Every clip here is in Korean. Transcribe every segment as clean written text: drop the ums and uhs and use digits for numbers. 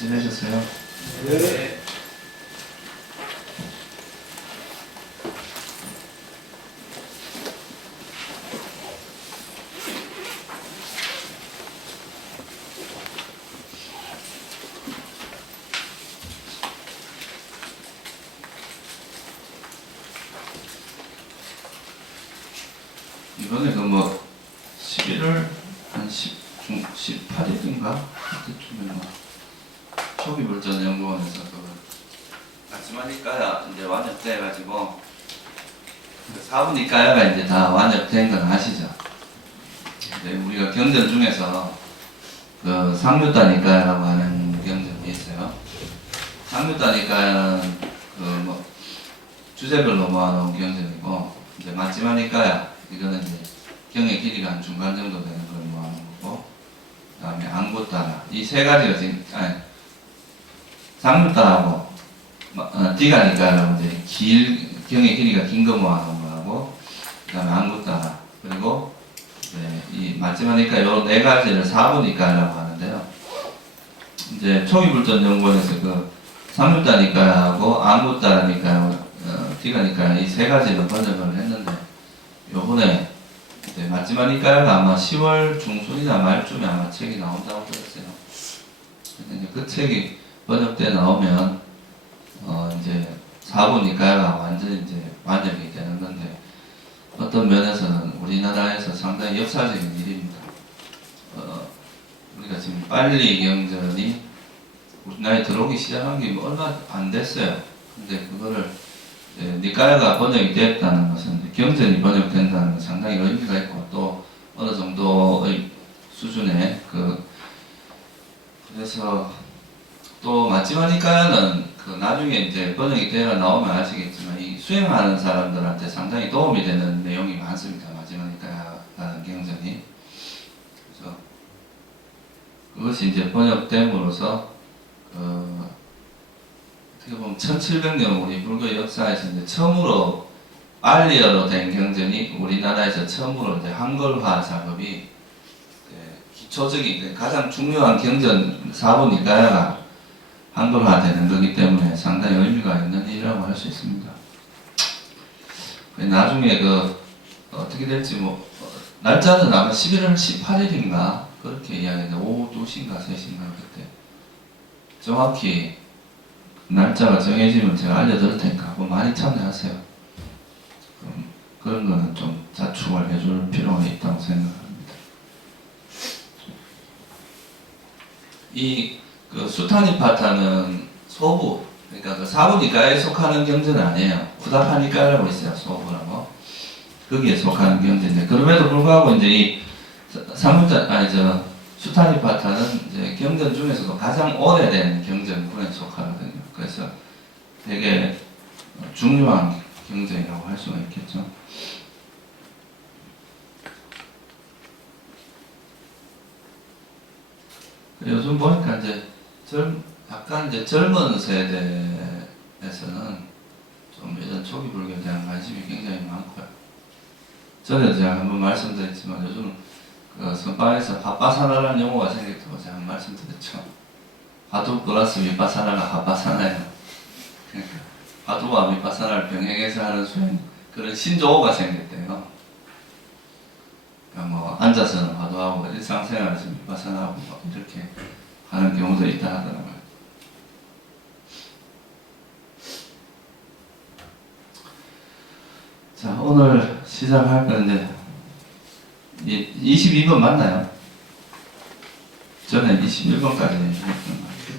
지내셨어요? 네. 이번에 그 뭐 11월 한 18일인가 그때쯤에 뭐 초기불전연구원에서 그 마지막이까야 이제 완역돼가지고 그 4분이까야가 이제 다 완역된 건 아시죠? 근데 우리가 경전 중에서 그 상류단이까야라고 하는 경전이 있어요. 상류단이까야는 그 뭐 주제별로 모아놓은 경전이고 이제 마지막이까야 이거는 이제 경의 길이가 한 중간 정도 되는 걸 모아놓은 거고, 그 다음에 안구따라 이 세 가지가 지금 상류따라하고 디가니까라고 이제 경의 길이가 긴 거 모아놓은 거하고, 그 다음에 안구따라 그리고 이제 이 마지막이까 요 네 가지를 4분이까라고 하는데요. 이제 초기불전연구원에서 그 상류따니까하고 안구따라니까 디가니까 이 세 가지를 번역을 했는데, 요번에 이제 마지막이까가 아마 10월 중순이나 말쯤에 아마 책이 나온다고 들었어요. 근데 이제 그 책이 번역돼 나오면 이제 4분이까가 완전히 이제 완역이 되는 건데, 어떤 면에서는 우리나라에서 상당히 역사적인 일입니다. 우리가 지금 빨리 경전이 우리나라에 들어오기 시작한 게 뭐 얼마 안 됐어요. 근데 그거를 니까야가 번역이 됐다는 것은, 경전이 번역된다는 건 상당히 의미가 있고 또 어느 정도의 수준의 그래서 또 마지막이까야는 그 나중에 이제 번역이 되어 나오면 아시겠지만 이 수행하는 사람들한테 상당히 도움이 되는 내용이 많습니다. 마지막이까야라는 경전이. 그래서 그것이 이제 번역됨으로써 어떻게 보면 1700년 우리 불교 역사에서 이제 처음으로 빨리어로 된 경전이 우리나라에서 처음으로 이제 한글화 작업이 기초적인 가장 중요한 경전 4분이까야가 한글화 되는 거기 때문에 상당히 의미가 있는 일이라고 할 수 있습니다. 나중에 어떻게 될지 뭐 날짜는 아마 11월 18일인가 그렇게 이야기했는데 오후 2시인가 3시인가 그때 정확히 날짜가 정해지면 제가 알려드릴 테니까 많이 참여하세요. 그런 거는 좀 자축을 해줄 필요가 있다고 생각합니다. 그 수타니파타는 소부, 그러니까 그 4분이까야에 속하는 경전은 아니에요. 후다파니까야라고 있어요. 소부라고. 거기에 속하는 경전인데, 그럼에도 불구하고 이제 이 수타니파타는 이제 경전 중에서도 가장 오래된 경전군에 속하거든요. 그래서 되게 중요한 경전이라고 할 수가 있겠죠. 요즘 보니까 이제 약간 이제 젊은 세대에서는 좀 이런 초기 불교에 대한 관심이 굉장히 많고요. 전에도 제가 한번 말씀드렸지만 요즘 그 선방에서 바빠사나라는 용어가 생겼다고 제가 말씀드렸죠. 화두 플러스 위파사나가 바빠사나예요. 그러니까 화두와 위파사나를 병행해서 하는 수행, 그런 신조어가 생겼대요. 그러니까 뭐 앉아서는 화두하고 일상생활에서 위파사나하고 뭐 이렇게 하는 경우도 있다 하더라고요. 자, 오늘 시작할 건데 22번 맞나요? 전에 21번까지 했던 것 같아요.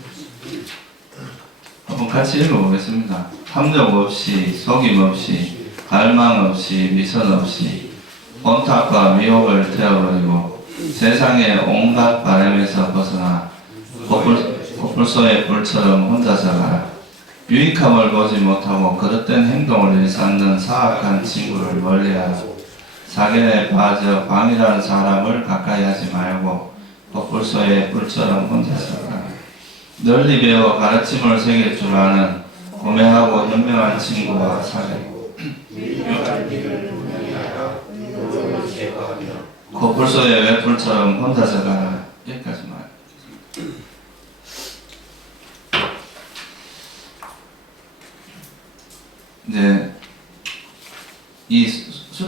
한번 같이 읽어보겠습니다. 탐욕 없이, 속임 없이, 갈망 없이, 미선 없이 혼탁과 미혹을 태워버리고 세상의 온갖 바람에서 벗어나 코뿔소의 뿔처럼 혼자서 가라. 유익함을 보지 못하고 그릇된 행동을 일삼는 사악한 친구를 멀리하라. 사견에 빠져 광이라는 사람을 가까이 하지 말고 코뿔소의 뿔처럼 혼자서 가라. 널리 배워 가르침을 새길 줄 아는 고매하고 현명한 친구와 사귀고 코뿔소의 외뿔처럼 혼자서 가라. 여기까지만.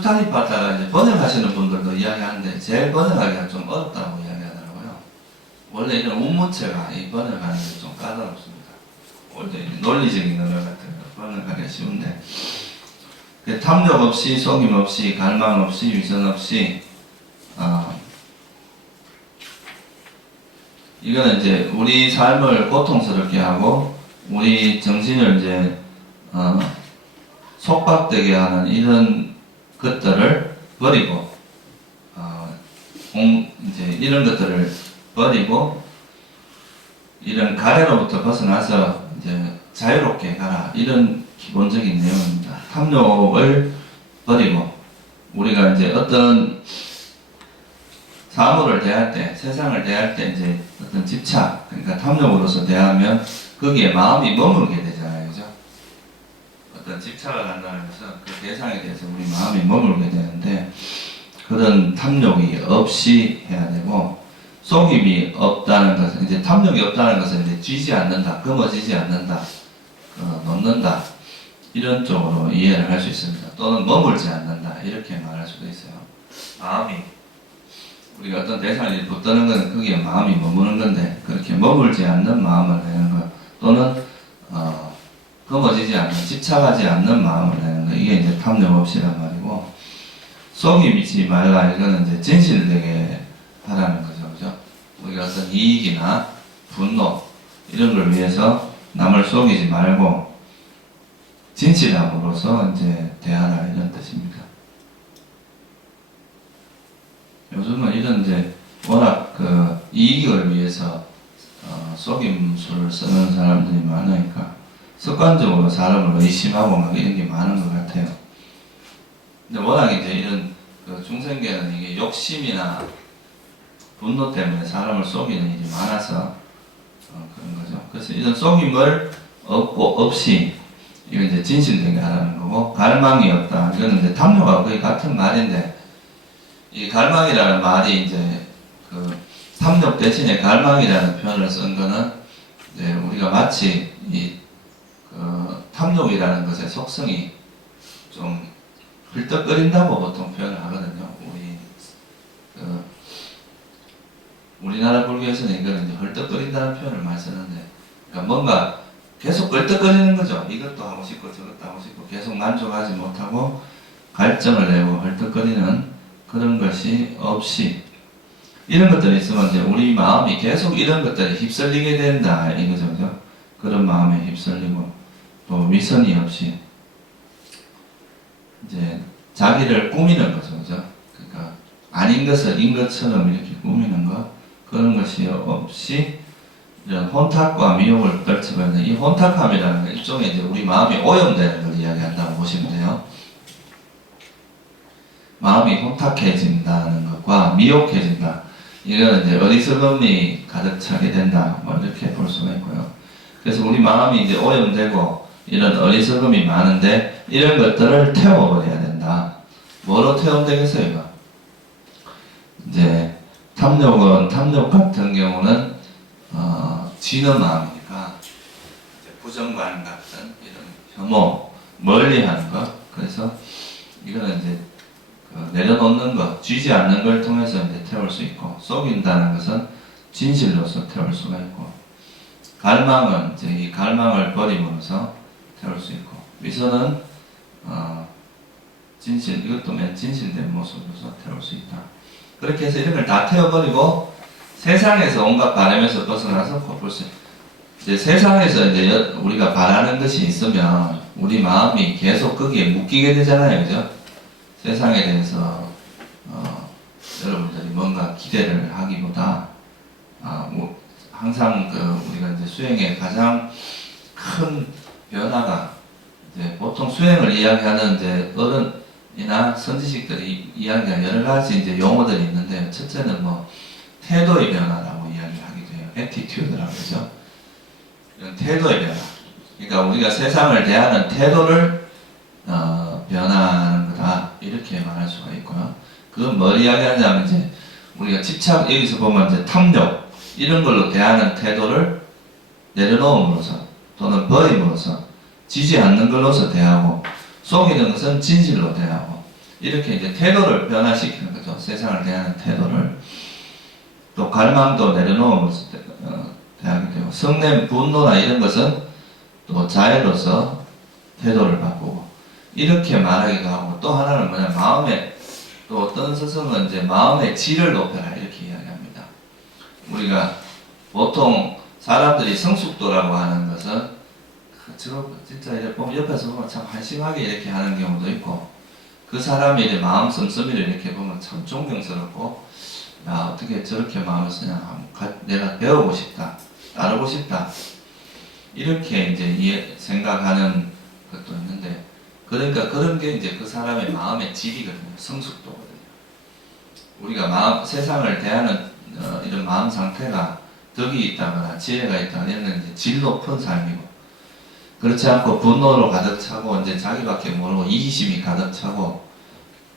수탄입하다가 이제 번역하시는 분들도 이야기하는데 제일 번역하기가 좀 어렵다고 이야기하더라고요. 원래 이런 운문체가 이 번역하는 게 좀 까다롭습니다. 원래 논리적인 언어 같은 거 번역하기가 쉬운데 탐욕 없이, 속임 없이, 갈망 없이, 위선 없이 이거는 이제 우리 삶을 고통스럽게 하고 우리 정신을 이제 속박되게 하는 이런 것들을 버리고 이제 이런 것들을 버리고 이런 가래로부터 벗어나서 이제 자유롭게 가라, 이런 기본적인 내용입니다. 탐욕을 버리고 우리가 이제 어떤 사물을 대할 때, 세상을 대할 때 이제 어떤 집착, 그러니까 탐욕으로서 대하면 거기에 마음이 머물게 되잖아요, 그죠? 어떤 집착을 한다면서 그 대상에 대해서 우리 마음이 머물게 되는데 그런 탐욕이 없이 해야 되고, 속임이 없다는 것은 이제 탐욕이 없다는 것은 이제 쥐지 않는다, 끊어지지 않는다, 놓는다, 이런 쪽으로 이해를 할 수 있습니다. 또는 머물지 않는다, 이렇게 말할 수도 있어요. 마음이 우리가 어떤 대상에 붙드는 것은 거기에 마음이 머무는 건데 그렇게 머물지 않는 마음을 내는 것, 또는 끊어지지 않는, 집착하지 않는 마음을 내는 것, 이게 이제 탐욕 없이란 말이고, 속임이지 말라, 이거는 이제 진실되게 하라는 거죠, 그죠? 우리가 어떤 이익이나 분노 이런 걸 위해서 남을 속이지 말고 진실함으로써 이제 대하라, 이런 뜻입니다. 요즘은 이런 이제 워낙 그 이익을 위해서 속임수를 쓰는 사람들이 많으니까 습관적으로 사람을 의심하고 막 이런 게 많은 것 같아요. 근데 워낙 이제 이런 그 중생계는 이게 욕심이나 분노 때문에 사람을 속이는 일이 많아서 그런 거죠. 그래서 이런 속임을 없이 이건 이제 진실되게 하라는 거고, 갈망이 없다, 이거는 이제 탐욕하고 거의 같은 말인데, 이 갈망이라는 말이 이제 그 탐욕 대신에 갈망이라는 표현을 쓴 거는 이제 우리가 마치 이 탐욕이라는 것의 속성이 좀 헐떡거린다고 보통 표현을 하거든요. 우리나라 불교에서는 이거는 이제 헐떡거린다는 표현을 많이 쓰는데, 그러니까 뭔가 계속 헐떡거리는 거죠. 이것도 하고 싶고 저것도 하고 싶고 계속 만족하지 못하고 갈증을 내고 헐떡거리는 그런 것이 없이, 이런 것들이 있으면 이제 우리 마음이 계속 이런 것들에 휩쓸리게 된다, 이거죠, 그죠? 그런 마음에 휩쓸리고, 또 위선이 없이 이제 자기를 꾸미는 거죠, 그죠? 그러니까 아닌 것을 인 것처럼 이렇게 꾸미는 것, 그런 것이 없이 이런 혼탁과 미혹을 떨치고 있는 이 혼탁함이라는 건 일종의 이제 우리 마음이 오염되는 걸 이야기한다고 보시면 돼요. 마음이 혼탁해진다는 것과 미혹해진다, 이거는 이제 어리석음이 가득 차게 된다, 뭐 이렇게 볼 수가 있고요. 그래서 우리 마음이 이제 오염되고 이런 어리석음이 많은데 이런 것들을 태워버려야 된다. 뭐로 태우면 되겠어요, 이거? 이제 탐욕 같은 경우는 쥐는 마음이니까 이제 부정관 같은 이런 혐오, 멀리하는 것, 그래서 이거는 이제 내려놓는 것, 쥐지 않는 걸 통해서 이제 태울 수 있고, 속인다는 것은 진실로서 태울 수가 있고, 갈망은 이제 이 갈망을 버림으로써 태울 수 있고, 위선은 진실, 이것도 맨 진실된 모습으로서 태울 수 있다. 그렇게 해서 이런 걸 다 태워버리고 세상에서 온갖 바람에서 벗어나서 벌써 이제 세상에서 이제 우리가 바라는 것이 있으면 우리 마음이 계속 거기에 묶이게 되잖아요, 그죠? 세상에 대해서 여러분들이 뭔가 기대를 하기보다 뭐 항상 우리가 이제 수행의 가장 큰 변화가 이제 보통 수행을 이야기하는 이제 어른이나 선지식들이 이야기하는 여러 가지 이제 용어들이 있는데, 첫째는 뭐 태도의 변화라고 이야기하기도 해요. 애티튜드라고 그러죠. 이런 태도의 변화. 그러니까 우리가 세상을 대하는 태도를 변화하는 거다, 이렇게 말할 수가 있고요. 그건 뭘 이야기하냐면 이제 우리가 집착, 여기서 보면 이제 탐욕 이런 걸로 대하는 태도를 내려놓음으로써 또는 버림으로써 지지 않는 걸로서 대하고, 속이는 것은 진실로 대하고, 이렇게 이제 태도를 변화시키는 거죠. 세상을 대하는 태도를. 또 갈망도 내려놓으면서 대하게 되고, 성냄, 분노나 이런 것은 또 자애로서 태도를 바꾸고, 이렇게 말하기도 하고, 또 하나는 뭐냐, 마음의, 또 어떤 스승은 이제 마음의 질을 높여라, 이렇게 이야기합니다. 우리가 보통 사람들이 성숙도라고 하는 것은, 저 진짜 이렇게 보면 옆에서 보면 참 한심하게 이렇게 하는 경우도 있고, 그 사람이 이제 마음 씀씀이를 이렇게 보면 참 존경스럽고, 야, 어떻게 저렇게 마음을 쓰냐, 내가 배우고 싶다, 따르고 싶다, 이렇게 이제 생각하는 것도 있는데, 그러니까 그런 게 이제 그 사람의 마음의 질이거든요. 성숙도거든요. 우리가 세상을 대하는 이런 마음 상태가 덕이 있다거나 지혜가 있다거나 이런 건 이제 질 높은 삶이고, 그렇지 않고 분노로 가득 차고 이제 자기밖에 모르고 이기심이 가득 차고,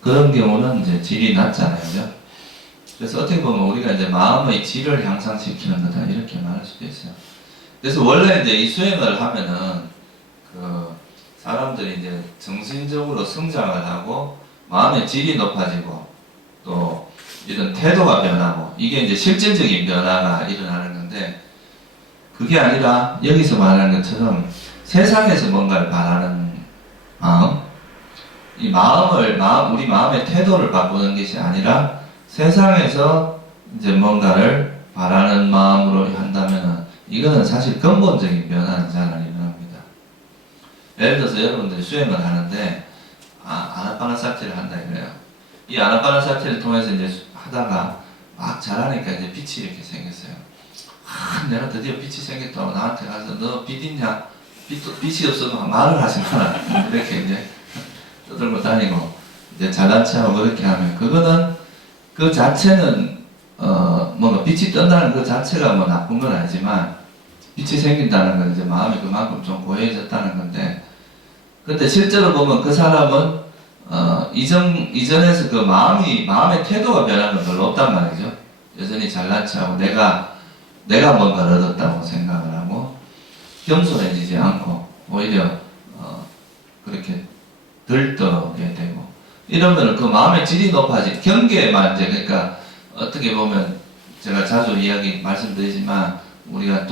그런 경우는 이제 질이 낮잖아요. 그죠? 그래서 어떻게 보면 우리가 이제 마음의 질을 향상시키는 거다, 이렇게 말할 수도 있어요. 그래서 원래 이제 이 수행을 하면은 그 사람들이 이제 정신적으로 성장을 하고 마음의 질이 높아지고 또 이런 태도가 변하고, 이게 이제 실질적인 변화가 일어나는 건데, 그게 아니라 여기서 말하는 것처럼 세상에서 뭔가를 바라는 마음, 이 우리 마음의 태도를 바꾸는 것이 아니라 세상에서 이제 뭔가를 바라는 마음으로 한다면은, 이거는 사실 근본적인 변화는 잘 안 일어납니다. 예를 들어서 여러분들이 수행을 하는데, 아나파나사티를 한다 이거예요. 이 아나파나사티를 통해서 이제 하다가 막 잘하니까 이제 빛이 이렇게 생겼어요. 내가 드디어 빛이 생겼다고 나한테 가서 너 빛 있냐? 빛이 없어도 말을 하지 마라. 이렇게 이제 떠들고 다니고, 이제 자단체하고 그렇게 하면, 그거는 그 자체는 뭔가 빛이 뜬다는 그 자체가 뭐 나쁜 건 아니지만, 빛이 생긴다는 건 이제 마음이 그만큼 좀 고해졌다는 건데, 근데 실제로 보면 그 사람은 이전에서 그 마음의 태도가 변한 건 별로 없단 말이죠. 여전히 잘난 체하고 내가 뭔가를 얻었다고 생각을 하고, 겸손해지지 않고 오히려 그렇게 들떠게 되고, 이러면 그 마음의 질이 높아지, 경계만 이제, 그러니까 어떻게 보면 제가 자주 말씀드리지만, 우리가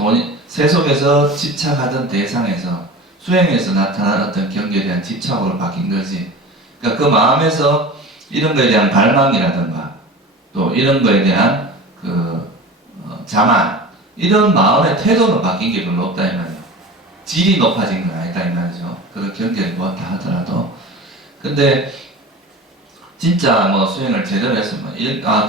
세속에서 집착하던 대상에서 수행에서 나타난 어떤 경계에 대한 집착으로 바뀐 거지. 그러니까 그 마음에서 이런 거에 대한 갈망이라든가 또 이런 거에 대한 자만, 이런 마음의 태도는 바뀐 게 별로 없다 이 말이에요. 질이 높아진 건 아니다 이 말이죠. 그런 경계를 모았다 하더라도. 근데 진짜 뭐 수행을 제대로 했으면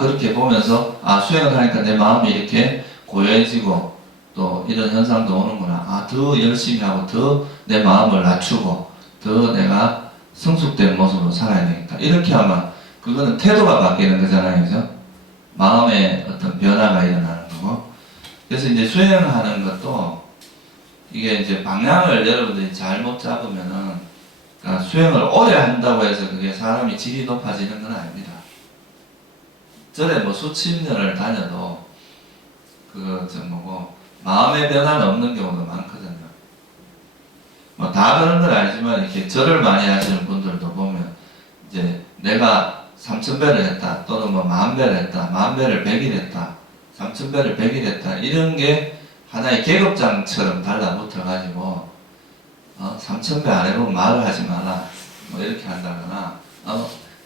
그렇게 보면서 수행을 하니까 내 마음이 이렇게 고요해지고 또 이런 현상도 오는구나. 더 열심히 하고 더 내 마음을 낮추고 더 내가 성숙된 모습으로 살아야 되겠다. 이렇게 하면 그거는 태도가 바뀌는 거잖아요. 그죠? 마음의 어떤 변화가 일어나는 거고. 그래서 이제 수행하는 것도 이게 이제 방향을 여러분들이 잘못 잡으면은, 그러니까 수행을 오래 한다고 해서 그게 사람이 질이 높아지는 건 아닙니다. 절에 뭐 수십 년을 다녀도 마음의 변화는 없는 경우도 많거든요. 뭐 다 그런 건 아니지만 이렇게 절을 많이 하시는 분들도 보면 이제 내가 3000배를 했다, 또는 뭐 10,000배를 했다, 10,000배를 100일 했다, 3000배를 100일 했다, 이런 게 하나의 계급장처럼 달라붙어가지고 3000배 안 해보면 말을 하지 마라, 뭐 이렇게 한다거나,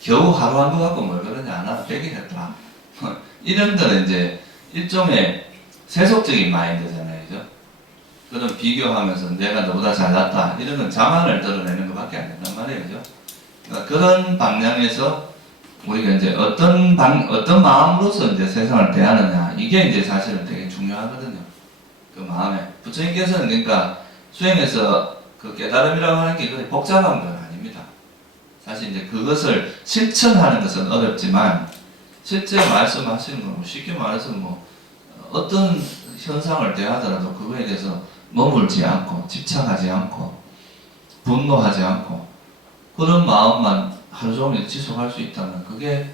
겨우 하루 한 거 갖고 뭘 그러냐, 나 100일 했다, 이런 거는 이제 일종의 세속적인 마인드잖아요. 그죠? 그런 비교하면서 내가 너보다 잘났다, 이런 건 자만을 드러내는 것밖에 안 된단 말이에요. 그죠? 그러니까 그런 방향에서 우리가 이제 어떤 마음으로서 이제 세상을 대하느냐, 이게 이제 사실은 되게 중요하거든요. 그 마음에. 부처님께서는 그러니까 수행에서 그 깨달음이라고 하는 게 그렇게 복잡한 건 아닙니다. 사실 이제 그것을 실천하는 것은 어렵지만, 실제 말씀하시는 건 쉽게 말해서 어떤 현상을 대하더라도 그거에 대해서 머물지 않고 집착하지 않고 분노하지 않고 그런 마음만 하루 종일 지속할 수 있다면, 그게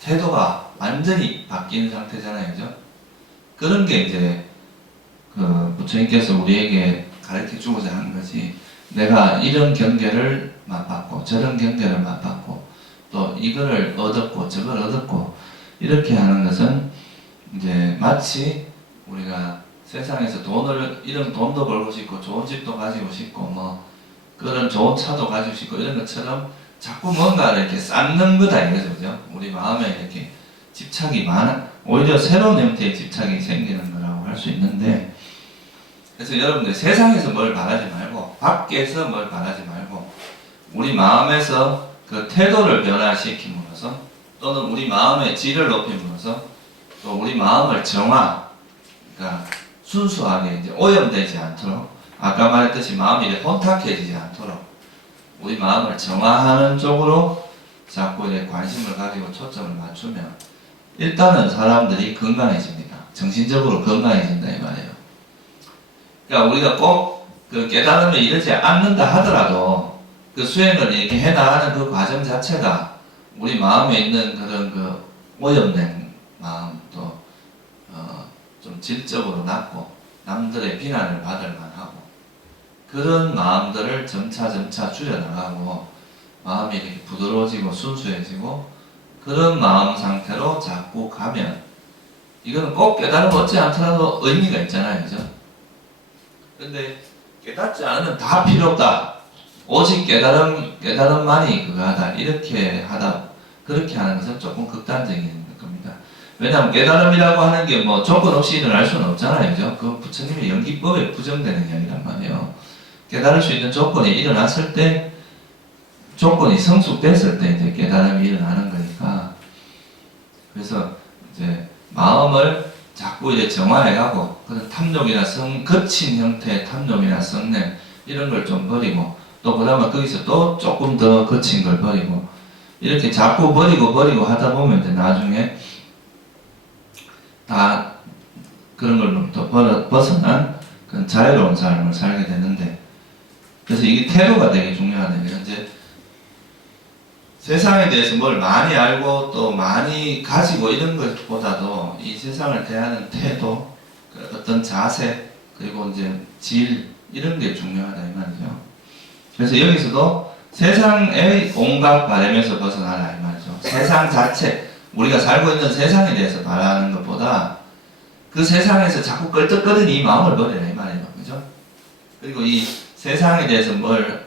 태도가 완전히 바뀌는 상태잖아요. 그죠? 그런 게 이제 부처님께서 우리에게 가르쳐 주고자 하는 거지, 내가 이런 경계를 맛봤고 저런 경계를 맛봤고 또 이거를 얻었고 저걸 얻었고 이렇게 하는 것은 이제 마치 우리가 세상에서 이런 돈도 벌고 싶고 좋은 집도 가지고 싶고 뭐 그런 좋은 차도 가지고 싶고 이런 것처럼 자꾸 뭔가를 이렇게 쌓는 거다 이거죠, 그죠? 우리 마음에 이렇게 집착이 많아, 오히려 새로운 형태의 집착이 생기는 거라고 할 수 있는데, 그래서 여러분들 세상에서 뭘 바라지 말고 밖에서 뭘 바라지 말고 우리 마음에서 그 태도를 변화시킴으로써 또는 우리 마음의 질을 높임으로써 또 우리 마음을 그러니까 순수하게 이제 오염되지 않도록, 아까 말했듯이 마음이 혼탁해지지 않도록 우리 마음을 정화하는 쪽으로 자꾸 이제 관심을 가지고 초점을 맞추면 일단은 사람들이 건강해집니다. 정신적으로 건강해진다 이 말이에요. 그러니까 우리가 꼭 그 깨달음에 이르지 않는다 하더라도 그 수행을 이렇게 해나가는 그 과정 자체가 우리 마음에 있는 그런 그 오염된 마음, 또 좀 질적으로 낮고 남들의 비난을 받을 만하고 그런 마음들을 점차 줄여나가고 마음이 이렇게 부드러워지고 순수해지고 그런 마음 상태로 자꾸 가면 이거는 꼭 깨달음 얻지 않더라도 의미가 있잖아요, 그죠? 근데 깨닫지 않으면 다 필요 없다. 오직 깨달음만이 그거하다. 이렇게 그렇게 하는 것은 조금 극단적인 겁니다. 왜냐하면 깨달음이라고 하는 게 뭐 조건 없이 일어날 수는 없잖아요, 그죠? 그 부처님의 연기법에 부정되는 이야기란 말이에요. 깨달을 수 있는 조건이 일어났을 때, 조건이 성숙됐을 때 이제 깨달음이 일어나는 거니까. 그래서 이제 마음을 자꾸 이제 정화해가고 그런 탐욕이나 거친 형태의 탐욕이나 성냄 이런 걸 좀 버리고 또 그다음에 거기서 또 조금 더 거친 걸 버리고 이렇게 자꾸 버리고 하다 보면 이제 나중에 다 그런 걸로부터 벗어난 그런 자유로운 삶을 살게 되는데, 그래서 이게 태도가 되게 중요하네요. 이제 세상에 대해서 뭘 많이 알고 또 많이 가지고 이런 것보다도 이 세상을 대하는 태도, 어떤 자세, 그리고 이제 질 이런 게 중요하다 이 말이죠. 그래서 여기서도 세상의 온갖 바람에서 벗어나라 이 말이죠. 세상 자체, 우리가 살고 있는 세상에 대해서 바라는 것보다 그 세상에서 자꾸 껄떡거리는 이 마음을 버리라 이 말이에요, 그죠? 그리고 이 세상에 대해서 뭘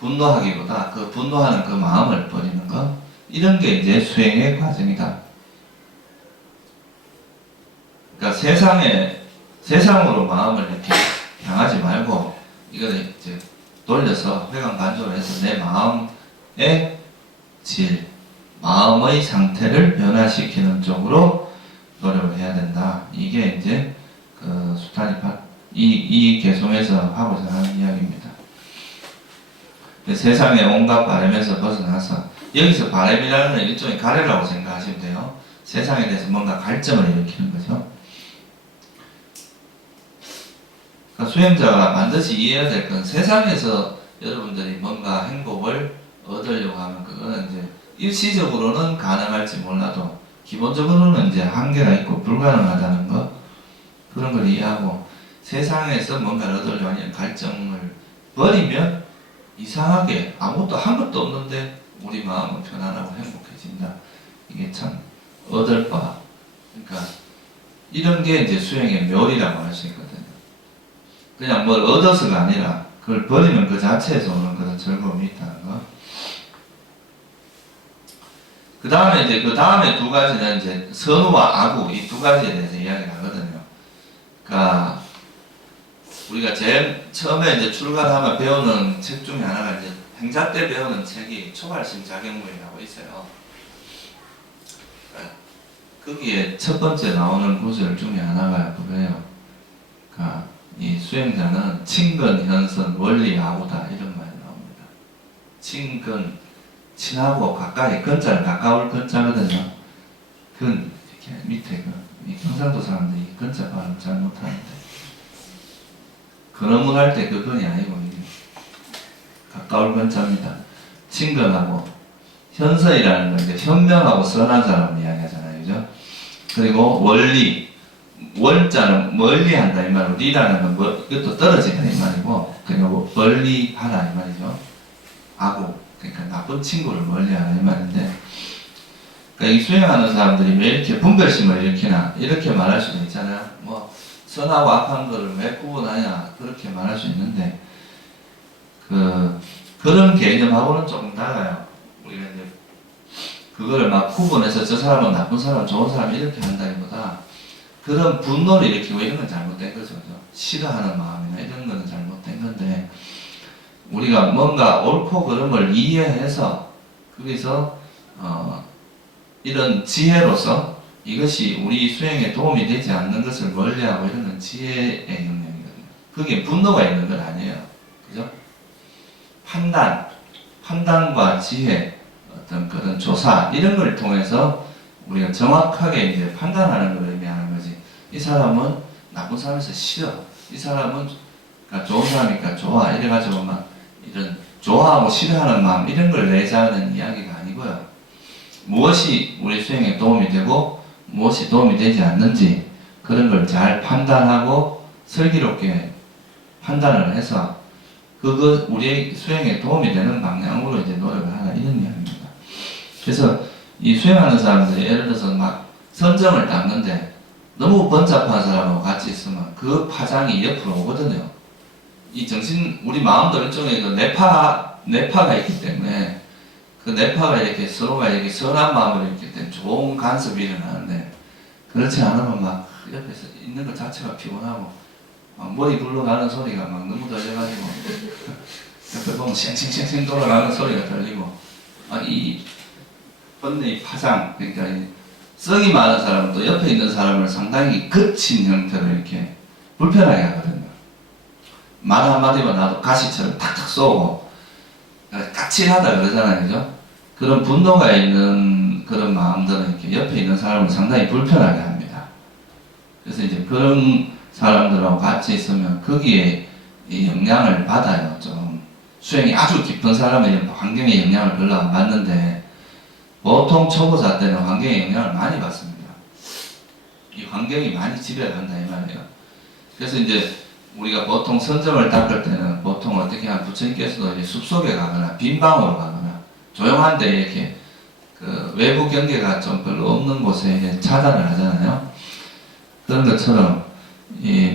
분노하기보다 그 분노하는 그 마음을 버리는 것, 이런 게 이제 수행의 과정이다. 그러니까 세상으로 마음을 이렇게 향하지 말고 이걸 이제 돌려서 회광반조를 해서 내 마음의 질, 마음의 상태를 변화시키는 쪽으로 노력을 해야 된다. 이게 이제 그 수타니파 이 개송에서 하고자 하는 이야기입니다. 세상의 온갖 바람에서 벗어나서, 여기서 바람이라는 건 일종의 가래라고 생각하시면 돼요. 세상에 대해서 뭔가 갈증을 일으키는 거죠. 그러니까 수행자가 반드시 이해해야 될 건, 세상에서 여러분들이 뭔가 행복을 얻으려고 하면 그거는 이제 일시적으로는 가능할지 몰라도 기본적으로는 이제 한계가 있고 불가능하다는 것, 그런 걸 이해하고 세상에서 뭔가를 얻으려고 하는 갈증을 버리면 이상하게 아무것도 한 것도 없는데 우리 마음은 편안하고 행복해진다. 이게 참 얻을 바. 그러니까 이런 게 이제 수행의 묘리라고 할 수 있거든요. 그냥 뭘 얻어서가 아니라 그걸 버리는 그 자체에서 오는 그런 즐거움이 있다는 거. 그 다음에 두 가지는 이제 선우와 악우, 이 두 가지에 대해서 이야기를 하거든요. 그러니까 우리가 제일 처음에 이제 출간하면 배우는 책 중에 하나가 이제 행자 때 배우는 책이 초발심 자격문이라고 있어요. 거기에 첫 번째 나오는 구절 중에 하나가 그거예요. 그러니까 이 수행자는 친근, 현선, 원리, 아우다 이런 말이 나옵니다. 친근, 친하고 가까이, 근자는 가까울 근자거든요. 근, 이렇게 밑에 이 경상도 사람들이 근자 발음 잘 못하는데 근어문 할 때 그 근이 아니고 이게 가까울 근자입니다. 친근하고 현선이라는 건 이제 현명하고 선한 사람을 이야기하잖아요, 그죠? 그리고 원리, 원자는 멀리한다 이 말이고 리라는 건 이것도 떨어진다 이 말이고 그리고 멀리하라 이 말이죠. 아고 그러니까 나쁜 친구를 멀리하라 이 말인데, 그러니까 이 수행하는 사람들이 왜 이렇게 분별심을 일으키나 이렇게 말할 수도 있잖아요. 뭐 선하고 악한 거를 왜 구분하냐 그렇게 말할 수 있는데, 그런 개념하고는 조금 달라요. 우리가 이제 그거를 막 구분해서 저 사람은 나쁜 사람, 좋은 사람 이렇게 한다기보다 그런 분노를 일으키고 이런 건 잘못된 거죠. 싫어하는 마음이나 이런 거는 잘못된 건데, 우리가 뭔가 옳고 그름을 이해해서 거기서 이런 지혜로서 이것이 우리 수행에 도움이 되지 않는 것을 멀리하고 이런 건 지혜의 영역이거든요. 그게 분노가 있는 건 아니에요. 그죠? 판단과 지혜, 어떤 그런 조사, 이런 걸 통해서 우리가 정확하게 이제 판단하는 걸 의미하는 거지. 이 사람은 나쁜 사람에서 싫어. 이 사람은 그러니까 좋은 사람이니까 좋아. 이래가지고 막 이런 좋아하고 싫어하는 마음, 이런 걸 내자는 이야기가 아니고요. 무엇이 우리 수행에 도움이 되고 무엇이 도움이 되지 않는지 그런 걸 잘 판단하고 슬기롭게 판단을 해서 그거 우리의 수행에 도움이 되는 방향으로 이제 노력을 하라 이런 이야기입니다. 그래서 이 수행하는 사람들이 예를 들어서 막 선정을 닦는데 너무 번잡한 사람하고 같이 있으면 그 파장이 옆으로 오거든요. 이 정신, 우리 마음도 일종의 그 뇌파가 있기 때문에 그 뇌파가 이렇게 서로가 이렇게 선한 마음을 이렇게 된 좋은 간섭이 일어나는데, 그렇지 않으면 막 옆에서 있는 것 자체가 피곤하고 막 머리 굴러가는 소리가 막 너무 들려가지고 옆에 보면 쌩쌩쌩쌩 돌아가는 소리가 들리고, 이 번뇌의 파장, 그러니까 이 성이 많은 사람은 또 옆에 있는 사람을 상당히 거친 형태로 이렇게 불편하게 하거든요. 말 한마디만 나도 가시처럼 탁탁 쏘고 까칠하다 그러잖아요. 그죠? 그런 분노가 있는 그런 마음들은 이렇게 옆에 있는 사람을 상당히 불편하게 합니다. 그래서 이제 그런 사람들하고 같이 있으면 거기에 이 영향을 받아요. 좀 수행이 아주 깊은 사람은 환경의 영향을 별로 안 받는데, 보통 초보자 때는 환경의 영향을 많이 받습니다. 이 환경이 많이 지배를 한다 이 말이에요. 그래서 이제 우리가 보통 선정을 닦을 때는 보통 어떻게 하면 부처님께서도 이제 숲속에 가거나 빈 방으로 가거나 조용한데 이렇게 그 외부 경계가 좀 별로 없는 곳에 이제 차단을 하잖아요. 그런 것처럼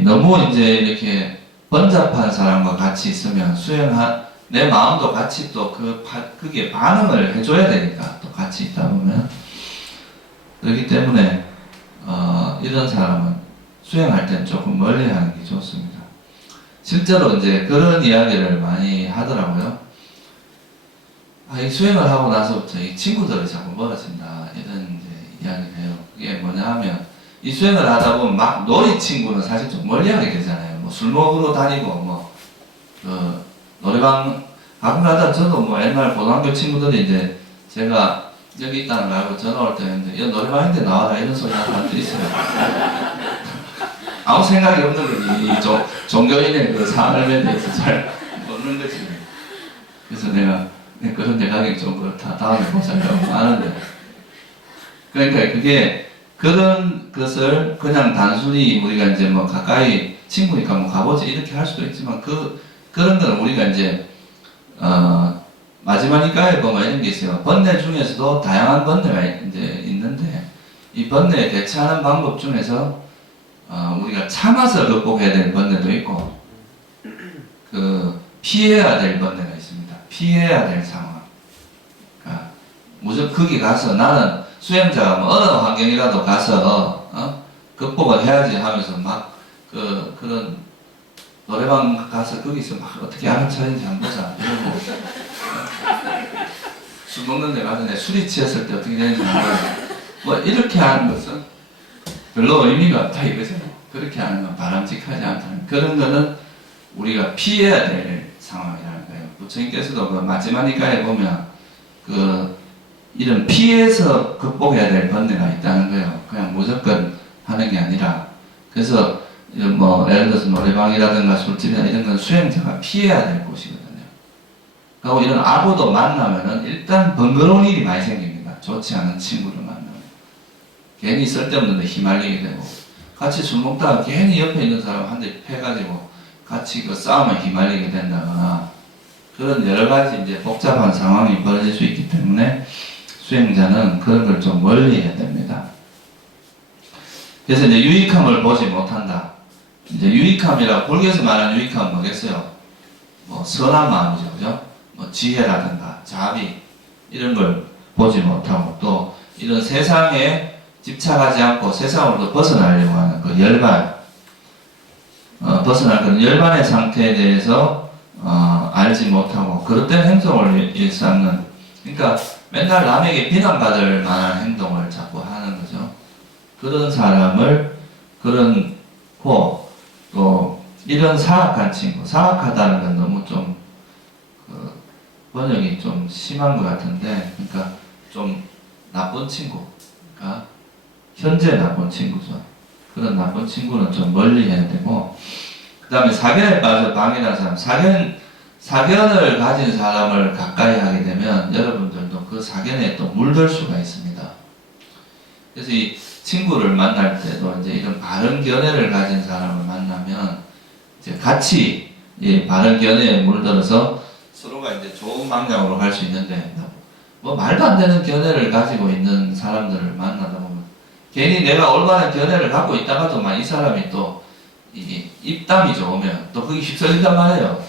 너무 이제 이렇게 번잡한 사람과 같이 있으면 내 마음도 같이 또 그게 반응을 해줘야 되니까 또 같이 있다 보면, 그렇기 때문에 이런 사람은 수행할 때는 조금 멀리 하는 게 좋습니다. 실제로 이제 그런 이야기를 많이 하더라고요. 이 수행을 하고 나서부터 이 친구들이 자꾸 멀어진다 이런 이제 이야기를 해요. 그게 뭐냐 하면, 이 수행을 하다 보면 막 놀이 친구는 사실 좀 멀리하게 되잖아요. 뭐 술 먹으러 다니고 노래방 가끔 가다 저도 뭐 옛날 고등학교 친구들이 이제 제가 여기 있다는 걸 알고 전화 올 때 했는데, 야 노래방인데 나와라 이런 소리 하는 사람들이 있어요. 아무 생각이 없는 거지. 이 종교인의 그 삶에 대해서 잘 모르는 거지. 그래서 내가 그런 데 가기 좀 그렇다. 다음에 보자고 하는데, 그러니까 그게 그런 것을 그냥 단순히 우리가 이제 뭐 가까이 친구니까 뭐 가보지 이렇게 할 수도 있지만, 그런 거는 우리가 이제 마지막 니까에 보면 이런 게 있어요. 번뇌 중에서도 다양한 번뇌가 이제 있는데, 이 번뇌에 대처하는 방법 중에서 우리가 참아서 극복해야 될 번뇌도 있고, 피해야 될 번뇌가 있습니다. 피해야 될 상황. 그러니까 무조건 거기 가서 나는 수행자가 뭐 어느 환경이라도 가서 극복을 해야지 하면서 막 그런 노래방 가서 거기서 막 어떻게 하는 차인지 한번 보자 이러고 술 먹는 데 가서 내 술이 취했을 때 어떻게 되는지 뭐 이렇게 하는 것은 별로 의미가 없다 이거죠. 그렇게 하는 건 바람직하지 않다는, 그런 거는 우리가 피해야 될 상황이라는 거예요. 부처님께서도 그 마지막 니까에 보면 이런 피해서 극복해야 될 번뇌가 있다는 거예요. 그냥 무조건 하는 게 아니라. 그래서 뭐 예를 들어서 노래방이라든가 술집이나 이런 건 수행자가 피해야 될 곳이거든요. 그리고 이런 아부도 만나면은 일단 번거로운 일이 많이 생깁니다. 좋지 않은 친구를 만나면 괜히 쓸데없는 데 휘말리게 되고, 같이 술 먹다가 괜히 옆에 있는 사람 한 대 패가지고 같이 그 싸움에 휘말리게 된다거나, 그런 여러 가지 이제 복잡한 상황이 벌어질 수 있기 때문에 수행자는 그런 걸 좀 멀리 해야 됩니다. 그래서 이제 유익함을 보지 못한다. 이제 유익함이라 불교에서 말하는 유익함은 뭐겠어요? 뭐 선한 마음이죠, 그죠? 뭐 지혜라든가 자비 이런 걸 보지 못하고 또 이런 세상에 집착하지 않고 세상으로부터 벗어나려고 하는 그 열반, 벗어날 그런 열반의 상태에 대해서 알지 못하고 그릇된 행동을 일삼는, 그러니까 맨날 남에게 비난받을 만한 행동을 자꾸 하는 거죠. 그런 사람을, 그런고 또 이런 사악한 친구, 사악하다는 건 너무 좀 번역이 좀 심한 것 같은데, 그러니까 좀 나쁜 친구, 그러니까 현재 나쁜 친구죠. 그런 나쁜 친구는 좀 멀리 해야 되고, 그 다음에 사견에 빠져 방해하는 사람, 사견을 가진 사람을 가까이 하게 되면 여러분들도 그 사견에 또 물들 수가 있습니다. 그래서 이 친구를 만날 때도 이제 이런 바른 견해를 가진 사람을 만나면 이제 같이 이 바른 견해에 물들어서 서로가 이제 좋은 방향으로 갈 수 있는데, 뭐 말도 안 되는 견해를 가지고 있는 사람들을 만나다 보면 괜히 내가 올바른 견해를 갖고 있다가도 막 이 사람이 또 이 입담이 좋으면 또 그게 휩쓸린단 말이에요.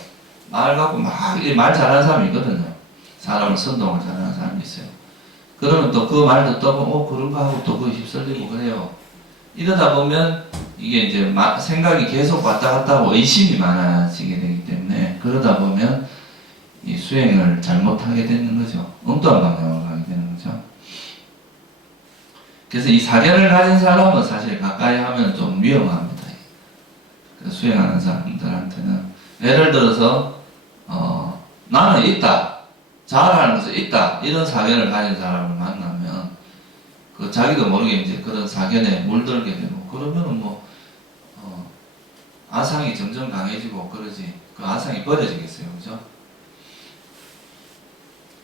말 갖고 막 말 잘하는 사람이 있거든요. 사람을 선동을 잘하는 사람이 있어요. 그러면 또 그 말 듣다 보면 그런가 하고 또 그거 휩쓸리고 그래요. 이러다 보면 이게 이제 생각이 계속 왔다 갔다 하고 의심이 많아지게 되기 때문에 그러다 보면 이 수행을 잘못하게 되는 거죠. 엉뚱한 방향으로 가게 되는 거죠. 그래서 이 사견을 가진 사람은 사실 가까이 하면 좀 위험합니다. 수행하는 사람들한테는 예를 들어서 나는 있다, 잘하는 것은 있다, 이런 사견을 가진 사람을 만나면 그 자기도 모르게 이제 그런 사견에 물들게 되고 그러면은 뭐 아상이 점점 강해지고 그러지, 그 아상이 버려지겠어요, 그죠?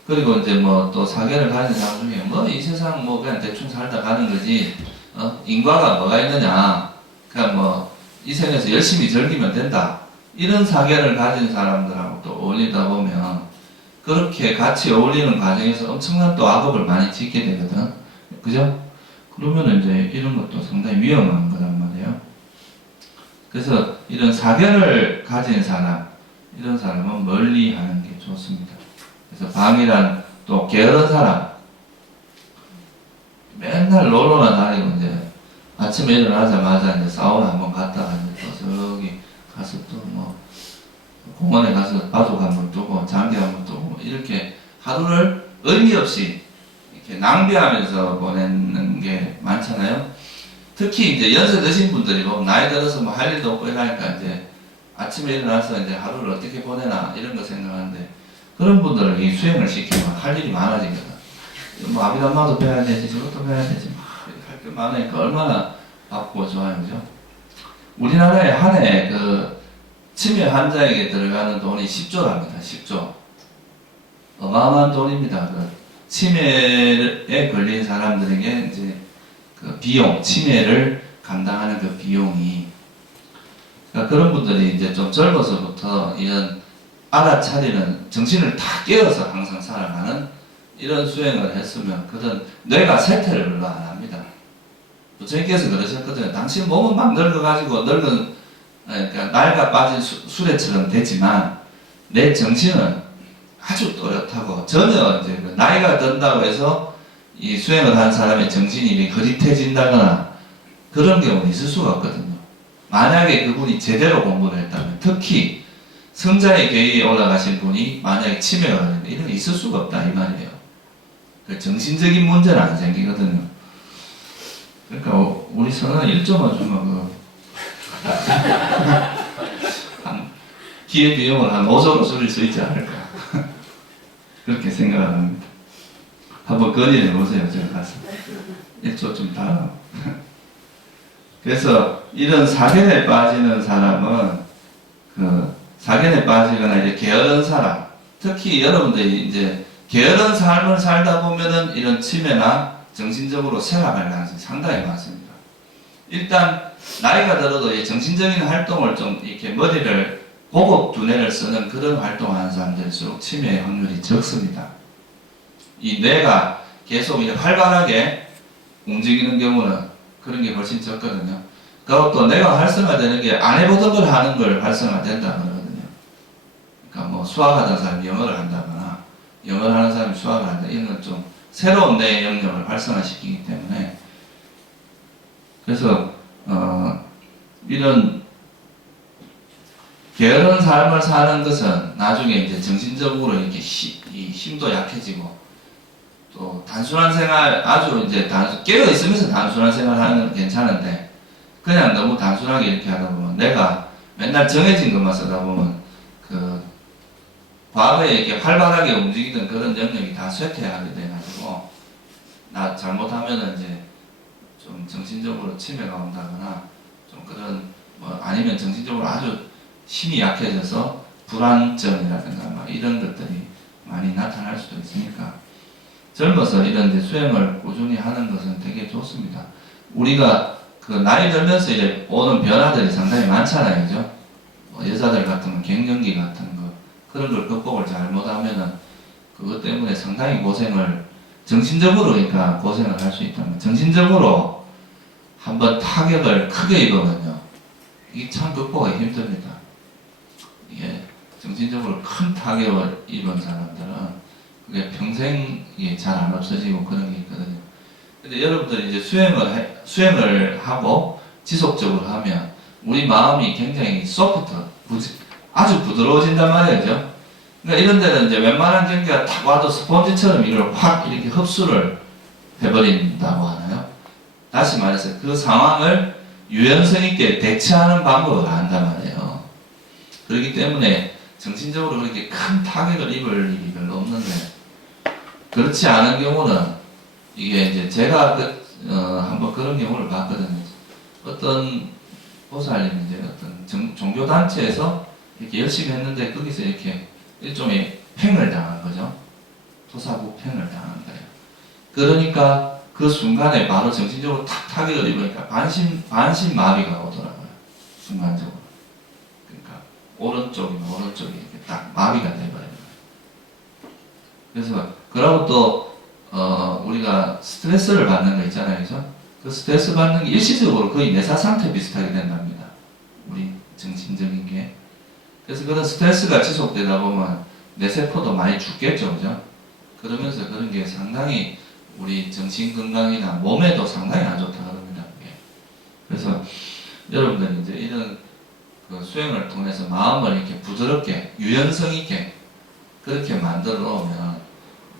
그리고 이제 뭐 또 사견을 가진 사람 중에 뭐 이 세상 뭐 그냥 대충 살다 가는 거지, 인과가 뭐가 있느냐, 그냥 뭐 이 생에서 열심히 즐기면 된다, 이런 사견을 가진 사람들하고 또 어울리다 보면 그렇게 같이 어울리는 과정에서 엄청난 또 악업을 많이 짓게 되거든, 그죠? 그러면 이제 이런 것도 상당히 위험한 거란 말이에요. 그래서 이런 사견을 가진 사람, 이런 사람은 멀리 하는 게 좋습니다. 그래서 방이란 또 게으른 사람, 맨날 놀러나 다니고 이제 아침에 일어나자마자 이제 사우나 한번 갔다가 이제 또 저기 가서 또 뭐 공원에 가서 바둑 한번 두고 장기 한번 두고 이렇게 하루를 의미 없이 이렇게 낭비하면서 보내는 게 많잖아요. 특히 이제 연세 드신 분들이 보면 나이 들어서 뭐 할 일도 없고 이러니까 이제 아침에 일어나서 이제 하루를 어떻게 보내나 이런 거 생각하는데, 그런 분들을 이 수행을 시키면 할 일이 많아지거든. 뭐 아비담마도 배워야 되지, 저것도 배워야 되지, 할 게 많으니까 얼마나 바쁘고 좋아요, 그죠? 우리나라에 한 해 그 치매 환자에게 들어가는 돈이 10조랍니다. 10조. 어마어마한 돈입니다. 그 치매에 걸린 사람들에게 이제 그 비용, 치매를 감당하는 그 비용이, 그러니까 그런 분들이 이제 좀 젊어서부터 이런 알아차리는, 정신을 다 깨어서 항상 살아가는 이런 수행을 했으면 그런 뇌가 쇠퇴를 별로 안 합니다. 부처님께서 그러셨거든요. 당신 몸은 막 늙어가지고 그러니까 나이가 빠진 수레처럼 되지만 내 정신은 아주 또렷하고 전혀 이제 그 나이가 든다고 해서 이 수행을 한 사람의 정신이 흐릿해진다거나 그런 경우는 있을 수가 없거든요. 만약에 그분이 제대로 공부를 했다면, 특히 성자의 계위에 올라가신 분이 만약에 치매가 걸리면 이런 게 있을 수가 없다 이 말이에요. 그 정신적인 문제는 안 생기거든요. 그러니까 우리 선은 1조만 주면 기회 비용을 한 5조로 줄일 수 있지 않을까 그렇게 생각을 합니다. 한번 건의해 보세요. 제가 가서 1조 좀 달라. 그래서 이런 사견에 빠지는 사람은 그 사견에 빠지거나 이제 게으른 사람, 특히 여러분들이 이제 게으른 삶을 살다 보면은 이런 치매나 정신적으로 쇠락할 가능성이 상당히 많습니다. 일단 나이가 들어도 이 정신적인 활동을 좀 이렇게 머리를 고급 두뇌를 쓰는 그런 활동하는 사람들일수록 치매 확률이 적습니다. 이 뇌가 계속 이제 활발하게 움직이는 경우는 그런 게 훨씬 적거든요. 그리고 또 뇌가 활성화되는 게 안 해보던 걸 하는 걸 활성화된다 그러거든요. 그러니까 뭐 수학하던 사람이 영어를 한다거나 영어를 하는 사람이 수학을 한다, 이런 건 좀 새로운 뇌의 영역을 활성화시키기 때문에, 그래서 이런 게으른 삶을 사는 것은 나중에 이제 정신적으로 이렇게 이 힘도 약해지고, 또 단순한 생활, 아주 이제 깨어 있으면서 단순한 생활 하는 건 괜찮은데, 그냥 너무 단순하게 이렇게 하다 보면, 내가 맨날 정해진 것만 쓰다 보면 그 과거에 이렇게 활발하게 움직이던 그런 영역이 다 쇠퇴하게 돼가지고, 나 잘못하면은 이제 좀 정신적으로 치매가 온다거나, 좀 그런 뭐 아니면 정신적으로 아주 힘이 약해져서 불안증이라든가 막 이런 것들이 많이 나타날 수도 있으니까, 젊어서 이런 이제 수행을 꾸준히 하는 것은 되게 좋습니다. 우리가 그 나이 들면서 이제 오는 변화들이 상당히 많잖아요, 그죠? 뭐 여자들 같은 거 갱년기 같은 거, 그런 걸 극복을 잘못하면은 그것 때문에 상당히 고생을, 정신적으로 그러니까 고생을 할 수 있다면, 정신적으로 한번 타격을 크게 입으면요, 이게 참 극복하기 힘듭니다. 이게 정신적으로 큰 타격을 입은 사람들은 그게 평생 잘 안 없어지고 그런 게 있거든요. 근데 여러분들이 이제 수행을 하고 지속적으로 하면 우리 마음이 굉장히 아주 부드러워진단 말이죠. 그러니까 이런 데는 이제 웬만한 경기가 탁 와도 스펀지처럼 이걸 확 이렇게 흡수를 해버린다고 하나요? 다시 말해서 그 상황을 유연성 있게 대처하는 방법을 안단 말이에요. 그렇기 때문에 정신적으로 그렇게 큰 타격을 입을 일이 별로 없는데, 그렇지 않은 경우는 이게 이제 제가 한번 그런 경우를 봤거든요. 어떤 보살님 이제 어떤 종교단체에서 이렇게 열심히 했는데 거기서 이렇게 일종의 팽을 당한 거죠. 토사구 팽을 당한 거예요. 그러니까 그 순간에 바로 정신적으로 탁 타격을 입으니까 반신마비가 오더라고요. 순간적으로. 그러니까 오른쪽이면 오른쪽이 이렇게 딱 마비가 돼버려요. 그래서 그러고 또 우리가 스트레스를 받는 거 있잖아요, 그죠? 그 스트레스 받는 게 일시적으로 거의 내사 상태 비슷하게 된답니다. 우리 정신적인 게. 그래서 그런 스트레스가 지속되다 보면 내 세포도 많이 죽겠죠, 그죠? 그러면서 그런 게 상당히 우리 정신 건강이나 몸에도 상당히 안 좋다 그럽니다. 그게. 그래서 여러분들 이제 이런 그 수행을 통해서 마음을 이렇게 부드럽게 유연성 있게 그렇게 만들어 놓으면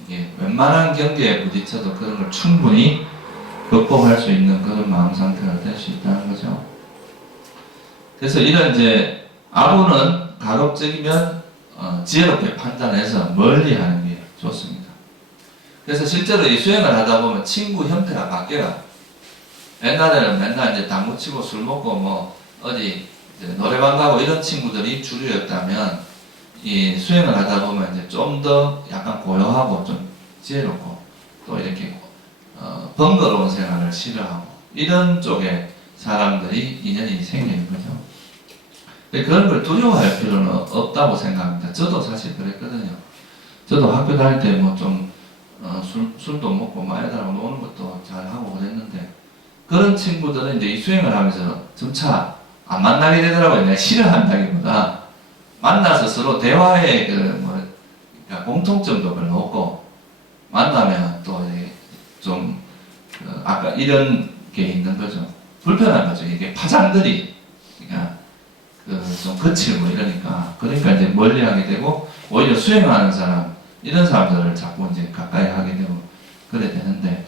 이게 웬만한 경계에 부딪혀도 그런 걸 충분히 극복할 수 있는 그런 마음 상태가 될 수 있다는 거죠. 그래서 이런 이제 아부는 가급적이면 지혜롭게 판단해서 멀리 하는 게 좋습니다. 그래서 실제로 이 수행을 하다 보면 친구 형태가 바뀌어요. 옛날에는 맨날 이제 당구 치고 술 먹고 뭐 어디 노래방 가고 이런 친구들이 주류였다면, 이 수행을 하다 보면 이제 좀 더 약간 고요하고 좀 지혜롭고 또 이렇게 번거로운 생활을 싫어하고 이런 쪽의 사람들이 인연이 생기는 거죠. 그런 걸 두려워할 필요는 없다고 생각합니다. 저도 사실 그랬거든요. 저도 학교 다닐 때 뭐 좀 술도 먹고 뭐 애들하고 노는 것도 잘 하고 그랬는데, 그런 친구들은 이제 이 수행을 하면서 점차 안 만나게 되더라고요. 내가 싫어한다기보다 만나서 서로 대화의 그러니까 공통점도 별로 없고, 만나면 또 좀 아까 이런 게 있는 거죠. 불편한 거죠. 이게 파장들이 그러니까 좀 거칠고 이러니까 이제 멀리하게 되고, 오히려 수행하는 사람 이런 사람들을 자꾸 이제 가까이 하게 되고 그래 되는데,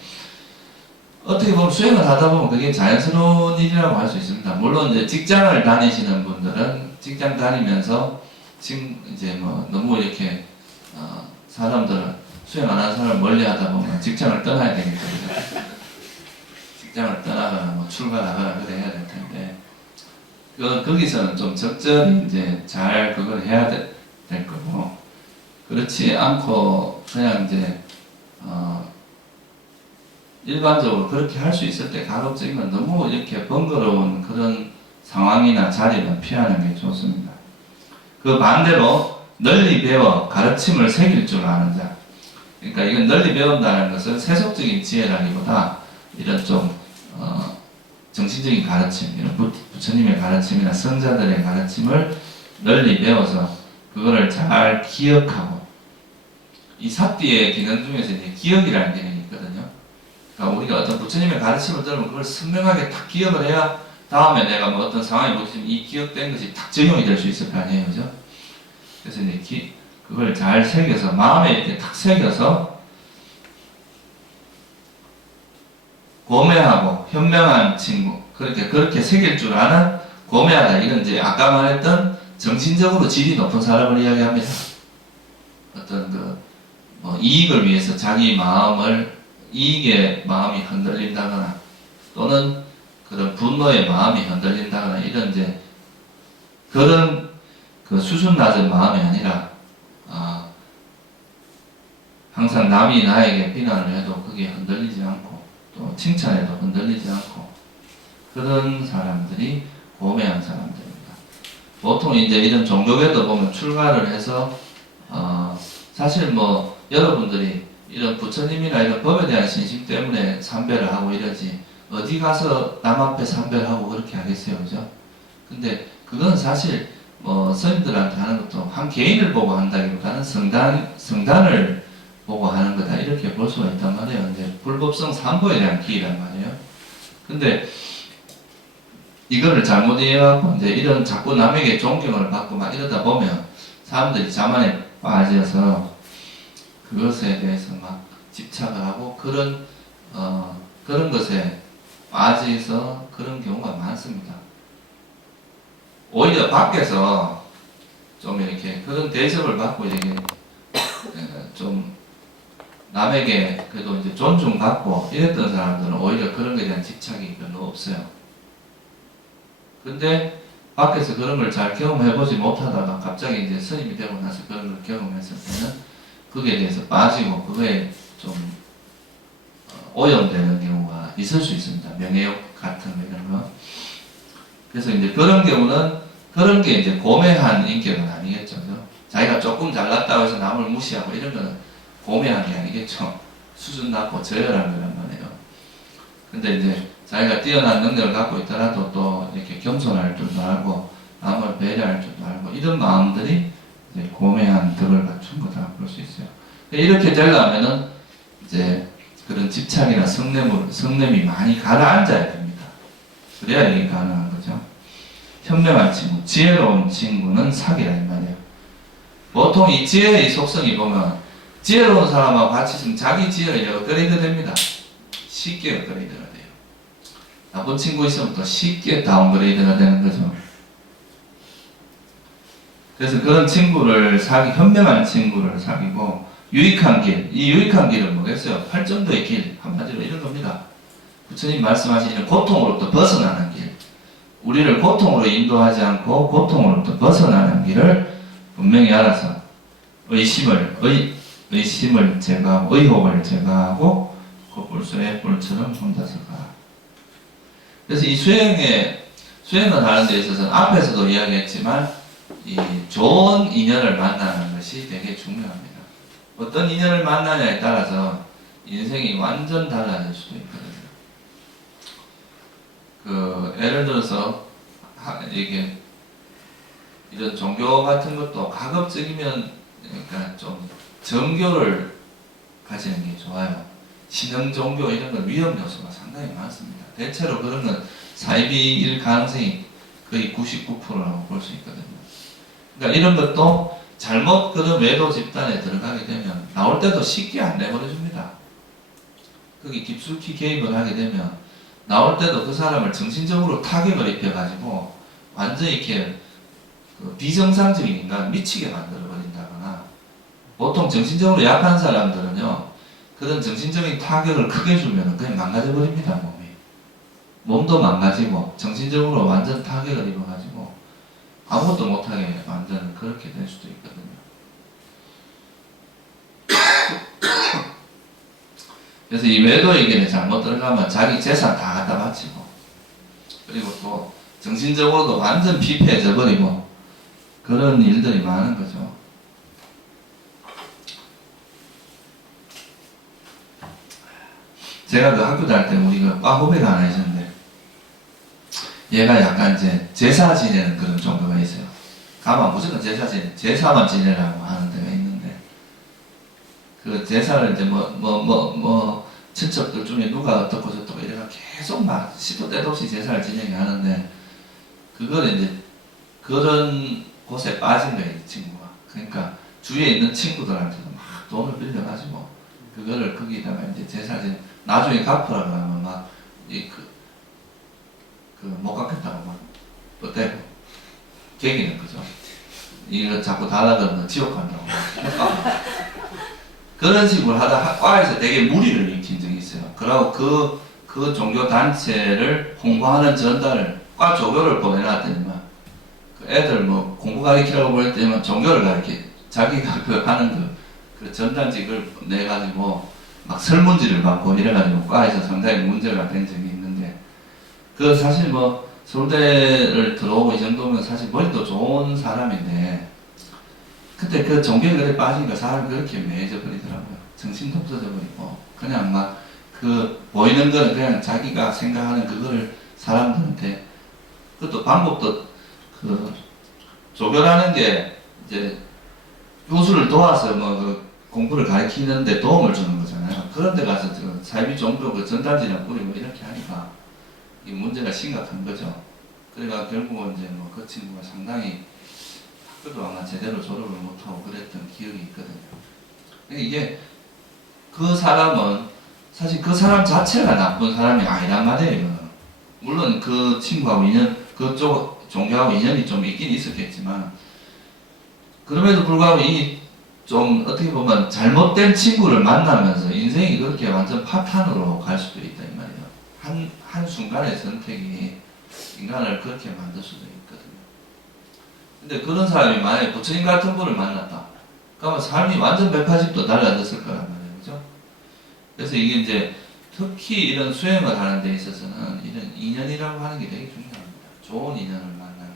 어떻게 보면 수행을 하다 보면 그게 자연스러운 일이라고 할 수 있습니다. 물론 이제 직장을 다니시는 분들은 직장 다니면서 지금 이제 뭐 너무 이렇게 사람들은 수행 안 하는 사람을 멀리하다 보면 직장을 떠나야 되겠죠. 직장을 떠나거나 뭐 출가하거나 그래 해야 될 텐데, 거기서는 좀 적절히 이제 잘 그걸 해야 될 거고, 그렇지 않고 그냥 이제 일반적으로 그렇게 할 수 있을 때 가급적이면 너무 이렇게 번거로운 그런 상황이나 자리는 피하는 게 좋습니다. 그 반대로 널리 배워 가르침을 새길 줄 아는 자. 그러니까 이건 널리 배운다는 것은 세속적인 지혜라기보다 이런 좀 정신적인 가르침, 이런 부처님의 가르침이나 성자들의 가르침을 널리 배워서 그거를 잘 기억하고, 이 사띠의 기능 중에서 이제 기억이라는 기능이 있거든요. 그러니까 우리가 어떤 부처님의 가르침을 들으면 그걸 선명하게 딱 기억을 해야 다음에 내가 뭐 어떤 상황이 부딪히면 이 기억된 것이 딱 적용이 될 수 있을 거 아니에요, 그죠? 그래서 이제 그걸 잘 새겨서 마음에 이렇게 탁 새겨서 고매하고 현명한 친구, 그렇게 새길 줄 아는 고매하다. 이건 이제 아까 말했던 정신적으로 질이 높은 사람을 이야기합니다. 어떤 뭐 이익을 위해서 자기 이익의 마음이 흔들린다거나 또는 그런 분노의 마음이 흔들린다거나 이런 이제 그런 그 수준 낮은 마음이 아니라 항상 남이 나에게 비난을 해도 그게 흔들리지 않고 또 칭찬해도 흔들리지 않고 그런 사람들이 고매한 사람들입니다. 보통 이제 이런 종교계도 보면 출가를 해서 사실 뭐 여러분들이 이런 부처님이나 이런 법에 대한 신심 때문에 삼배를 하고 이러지 어디 가서 남 앞에 삼배를 하고 그렇게 하겠어요, 그죠? 근데 그건 사실 뭐 스님들한테 하는 것도 한 개인을 보고 한다기보다는 성단을 보고 하는 거다 이렇게 볼 수가 있단 말이에요. 이제 불법성 삼보에 대한 기이란 말이에요. 근데 이거를 잘못 이해하고 이제 이런 자꾸 남에게 존경을 받고 막 이러다 보면 사람들이 자만에 빠져서 그것에 대해서 막 집착을 하고 그런 것에 빠져서 그런 경우가 많습니다. 오히려 밖에서 좀 이렇게 그런 대접을 받고 이렇게 좀 남에게 그래도 이제 존중받고 이랬던 사람들은 오히려 그런 것에 대한 집착이 별로 없어요. 근데 밖에서 그런 걸 잘 경험해보지 못하다가 갑자기 이제 스님이 되고 나서 그런 걸 경험했을 때는 거기에 대해서 빠지고 그거에 좀 오염되는 경우가 있을 수 있습니다. 명예욕 같은 거 이런 거. 그래서 이제 그런 경우는 그런 게 이제 고매한 인격은 아니겠죠. 자기가 조금 잘났다고 해서 남을 무시하고 이런 거는 고매한 게 아니겠죠. 수준 낮고 저열한 거란 말이에요. 근데 이제 자기가 뛰어난 능력을 갖고 있더라도 또 이렇게 겸손할 줄도 알고 남을 배려할 줄도 알고 이런 마음들이 이제 고매한 덕을 갖춘 거다 볼 수 있어요. 이렇게 되려면은 이제 그런 집착이나 성냄이 많이 가라앉아야 됩니다. 그래야 이게 가능한 거죠. 현명한 친구, 지혜로운 친구는 사귀라 이 말이에요. 보통 이 지혜의 속성이 보면 지혜로운 사람하고 같이 있으면 자기 지혜가 업그레이드 됩니다. 쉽게 업그레이드가 돼요. 나쁜 친구 있으면 또 쉽게 다운그레이드가 되는 거죠. 그래서 그런 친구를 현명한 친구를 사귀고 유익한 길, 이 유익한 길은 뭐겠어요? 팔정도의 길, 한마디로 이런 겁니다. 부처님 말씀하시는 고통으로부터 벗어나는 길, 우리를 고통으로 인도하지 않고 고통으로부터 벗어나는 길을 분명히 알아서 의심을 제거하고 의혹을 제거하고 그 뿔처럼 혼자서 가. 그래서 이 수행을 하는 데 있어서는 앞에서도 이야기했지만 이 좋은 인연을 만나는 것이 되게 중요합니다. 어떤 인연을 만나냐에 따라서 인생이 완전 달라질 수도 있거든요. 예를 들어서 이게 이런 종교 같은 것도 가급적이면 그러니까 좀 정교를 가지는 게 좋아요. 신흥 종교 이런 건 위험 요소가 상당히 많습니다. 대체로 그런 건 사이비일 가능성이 거의 99%라고 볼 수 있거든요. 그러니까 이런 것도 잘못 그런 외도 집단에 들어가게 되면 나올 때도 쉽게 안 내버려줍니다. 거기 깊숙이 개입을 하게 되면 나올 때도 그 사람을 정신적으로 타격을 입혀가지고 완전히 이렇게 비정상적인 인간 미치게 만들어버린다거나 보통 정신적으로 약한 사람들은요 그런 정신적인 타격을 크게 주면 그냥 망가져버립니다. 몸도 망가지고 정신적으로 완전 타격을 입어가지고 아무것도 못하게 만드는 그렇게 될 수도 있거든요. 그래서 이 외도의 길에 잘못 들어가면 자기 재산 다 갖다 바치고 그리고 또 정신적으로도 완전 피폐해져 버리고 그런 일들이 많은 거죠. 제가 그 학교 다닐 때 우리 그 과 후배가 하나 있었는데, 얘가 약간 이제 제사 지내는 그런 종교가 있어요. 가면 무조건 제사만 지내라고 하는 데가 있는데, 그 제사를 이제 친척들 중에 누가 어떻고 저떻고 이래가 계속 막 시도 때도 없이 제사를 지내게 하는데, 그걸 이제 그런 곳에 빠진 거예요, 이 친구가. 그러니까 주위에 있는 친구들한테도 막 돈을 빌려가지고 그거를 거기다가 이제 제사 지내, 나중에 갚으라 그러면 막 못 갚겠다고 막 뻗대고 개기는 거죠. 이거 자꾸 달라들면 지옥 간다고. 그런 식으로 하다 과에서 되게 무리를 일으킨 적이 있어요. 그러고 그 종교 단체를 홍보하는 전달을 과 조교를 보내놨더니만 그 애들 뭐 공부 가르치라고 보냈더니만 종교를 가르치, 자기가 그 하는 그 전단직을 내가지고 막 설문지를 받고 이래가지고 과에서 상당히 문제가 된 적이 있는데, 그 사실 뭐 서울대를 들어오고 이 정도면 사실 머리도 좋은 사람인데, 그때 그 종교에 그래 빠지니까 사람이 그렇게 매해져 버리더라고요. 정신도 없어져 버리고 그냥 막 그 보이는 거는 그냥 자기가 생각하는 그거를 사람들한테, 그것도 방법도 그 조교라는 게 이제 교수를 도와서 뭐 그 공부를 가르치는데 도움을 주는 거잖아요. 그런데 가서 그 사이비 종교 그 전단지나 뿌리고 이렇게 하니까 이 문제가 심각한 거죠. 그러니까 결국은 이제 뭐 그 친구가 상당히 학교도 아마 제대로 졸업을 못하고 그랬던 기억이 있거든요. 이게 그 사람은 사실 그 사람 자체가 나쁜 사람이 아니란 말이에요. 물론 그 친구하고 그쪽 종교하고 인연이 좀 있긴 있었겠지만, 그럼에도 불구하고 이 좀 어떻게 보면 잘못된 친구를 만나면서 인생이 그렇게 완전 파탄으로 갈 수도 있다 이 말이에요. 한 순간의 선택이 인간을 그렇게 만들 수도 있거든요. 근데 그런 사람이 만약에 부처님 같은 분을 만났다, 그러면 삶이 완전 180도 달라졌을 거란 말이에요. 그죠? 그래서 이게 이제 특히 이런 수행을 하는 데 있어서는 이런 인연이라고 하는 게 되게 중요합니다. 좋은 인연을 만나는,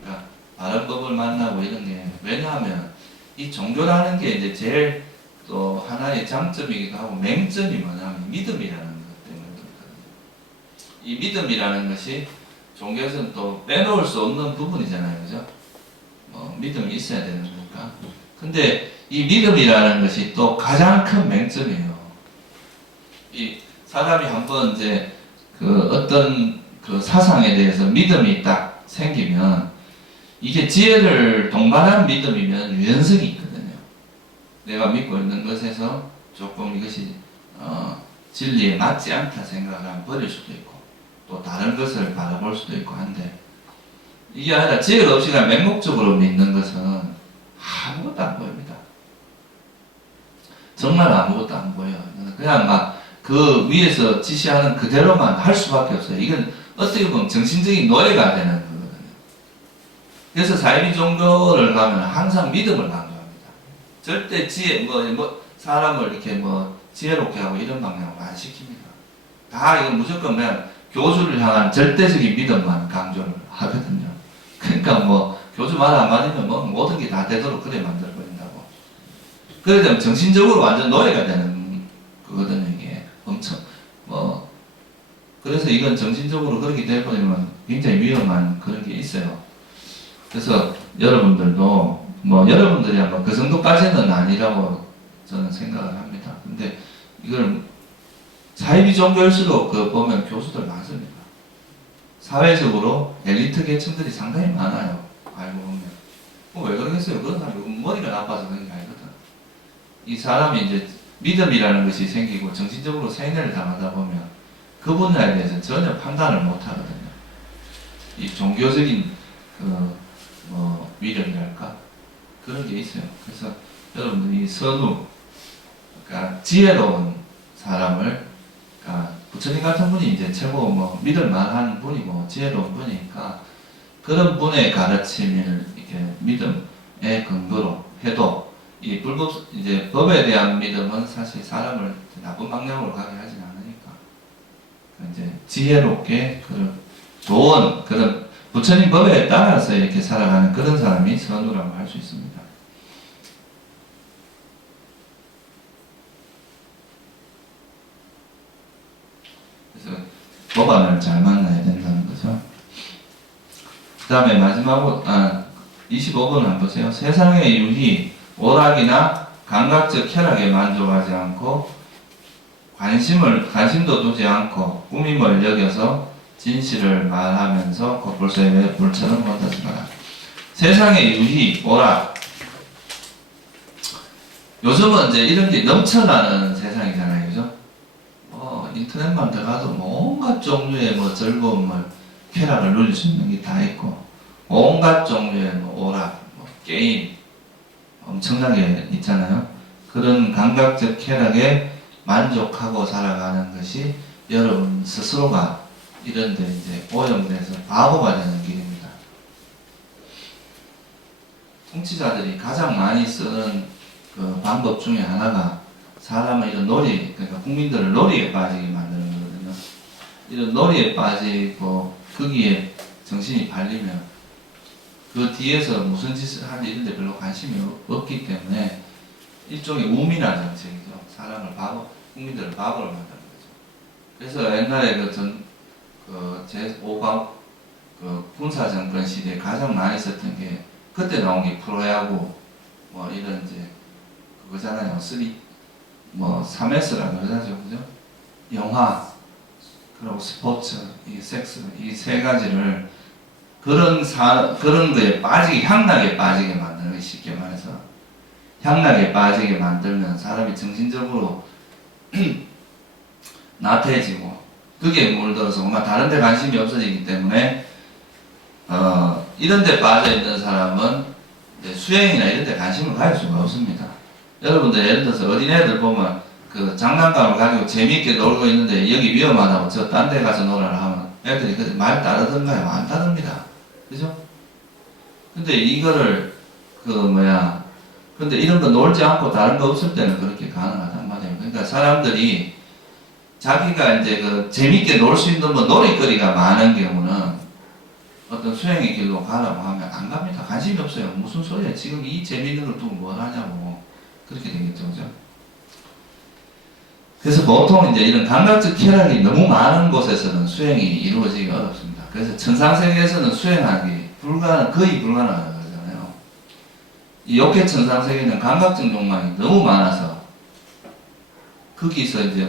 그러니까 바른 법을 만나고 이런 게, 왜냐하면 이 종교라는 게 이제 제일 또 하나의 장점이기도 하고 맹점이 뭐냐면 믿음이라는 것 때문에 그렇거든요. 이 믿음이라는 것이 종교에서는 또 빼놓을 수 없는 부분이잖아요. 그죠? 믿음이 있어야 되는 거니까. 근데 이 믿음이라는 것이 또 가장 큰 맹점이에요. 이 사람이 한번 이제 그 어떤 그 사상에 대해서 믿음이 딱 생기면, 이게 지혜를 동반한 믿음이면 유연성이 있거든요. 내가 믿고 있는 것에서 조금 이것이 진리에 맞지 않다 생각하면 버릴 수도 있고, 또 다른 것을 바라볼 수도 있고 한데, 이게 아니라 지혜가 없이 그냥 맹목적으로 믿는 것은 아무것도 안 보입니다. 정말 아무것도 안 보여요. 그냥 막 그 위에서 지시하는 그대로만 할 수밖에 없어요. 이건 어떻게 보면 정신적인 노예가 되는 거거든요. 그래서 사이비 종교를 가면 항상 믿음을 강조합니다. 절대 지혜, 사람을 이렇게 지혜롭게 하고 이런 방향으로 안 시킵니다. 다 이건 무조건 그냥 교주를 향한 절대적인 믿음만 강조를 하거든요. 그러니까 교주 말 안 맞으면 모든 게 다 되도록 그래 만들어버린다고. 그러다 정신적으로 완전 노예가 되는 거거든요, 이게. 엄청, 그래서 이건 정신적으로 그렇게 되어버리면 굉장히 위험한 그런 게 있어요. 그래서 여러분들도, 여러분들이 아마 그 정도까지는 아니라고 저는 생각을 합니다. 근데 이걸 사이비 종교일수록 보면 교수들 많습니다. 사회적으로 엘리트 계층들이 상당히 많아요. 알고 보면. 왜 그러겠어요? 그런 사람이 머리가 나빠서 그런 게 아니거든. 이 사람이 이제 믿음이라는 것이 생기고 정신적으로 세뇌를 당하다 보면 그 분야에 대해서 전혀 판단을 못 하거든요. 이 종교적인 위력이랄까? 그런 게 있어요. 그래서 여러분들이 선우, 그러니까 지혜로운 사람을, 그러니까 부처님 같은 분이 이제 최고 믿을 만한 분이고 지혜로운 분이니까 그런 분의 가르침을 이렇게 믿음의 근거로 해도, 이 이제 법에 대한 믿음은 사실 사람을 나쁜 방향으로 가게 하진 않으니까, 이제 지혜롭게 그런 좋은 그런 부처님 법에 따라서 이렇게 살아가는 그런 사람이 선우라고 할 수 있습니다. 그래서 법안을 잘 만나야 된다는 거죠. 그 다음에 마지막으로 25번 한번 보세요. 세상의 유희, 오락이나 감각적 쾌락에 만족하지 않고 관심도 두지 않고 꾸밈을 여겨서 진실을 말하면서 겉볼새의 맷불처럼 뻗어지거라. 세상의 유희, 오락. 요즘은 이제 이런 게 넘쳐나는 세상이잖아요, 그죠? 인터넷만 들어가도 온갖 종류의 즐거움을, 쾌락을 누릴 수 있는 게 다 있고, 온갖 종류의 오락, 게임, 엄청나게 있잖아요. 그런 감각적 쾌락에 만족하고 살아가는 것이 여러분 스스로가 이런데 이제 오염돼서 바보가 되는 길입니다. 통치자들이 가장 많이 쓰는 그 방법 중에 하나가 사람을 이런 놀이, 그러니까 국민들을 놀이에 빠지게 만드는 거거든요. 이런 놀이에 빠지고 거기에 정신이 팔리면 그 뒤에서 무슨 짓을 하는지 이런 데 별로 관심이 없기 때문에 일종의 우민화 정책이죠. 사람을 국민들을 바보로 만드는 거죠. 그래서 옛날에 제5강 군사정권 시대에 가장 많이 썼던 게 그때 나온 게 프로야구 이런 이제 그거잖아요. 3S라고 그러죠. 그죠? 영화, 그리고 스포츠, 이 섹스, 이 세 가지를 그런 거에 향락에 빠지게 만드는 거, 쉽게 말해서. 향락에 빠지게 만들면 사람이 정신적으로 나태해지고, 그게 물들어서 정말 다른 데 관심이 없어지기 때문에, 이런 데 빠져있는 사람은 수행이나 이런 데 관심을 가질 수가 없습니다. 여러분들 예를 들어서 어린애들 보면 그 장난감을 가지고 재미있게 놀고 있는데 여기 위험하다고 저 딴 데 가서 놀아라 하면 애들이 말 따르던가요? 안 따릅니다. 그죠? 근데 이거를 근데 이런 거 놀지 않고 다른 거 없을 때는 그렇게 가능하단 말이에요. 그러니까 사람들이 자기가 이제 재밌게 놀 수 있는 놀이거리가 많은 경우는 어떤 수행의 길로 가라고 하면 안 갑니다. 관심이 없어요. 무슨 소리야. 지금 이 재밌는 걸 두고 뭘 하냐고. 그렇게 되겠죠. 그죠? 그래서 보통 이제 이런 감각적 쾌락이 너무 많은 곳에서는 수행이 이루어지기 어렵습니다. 그래서 천상세계에서는 수행하기 거의 불가능하다고 하잖아요. 이 욕계 천상세계는 감각적 욕망이 너무 많아서 거기서 이제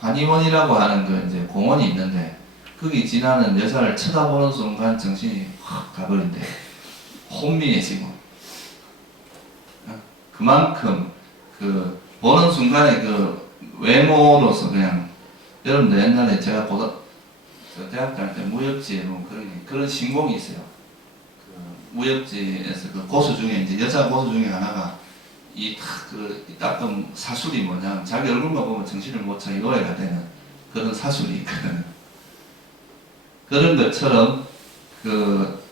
환희원이라고 하는 이제 공원이 있는데 거기 지나는 여자를 쳐다보는 순간 정신이 확 가버린대. 혼미해지고. 그만큼 보는 순간에 외모로서 그냥 여러분들 옛날에 제가 대학 다닐 때 무협지에 보면 그런 신공이 있어요. 무협지에서 고수 중에 이제 여자 고수 중에 하나가 닦은 사술이 뭐냐면 자기 얼굴만 보면 정신을 못 차리게 노예가 되는 그런 사술이 있거든요. 그런 것처럼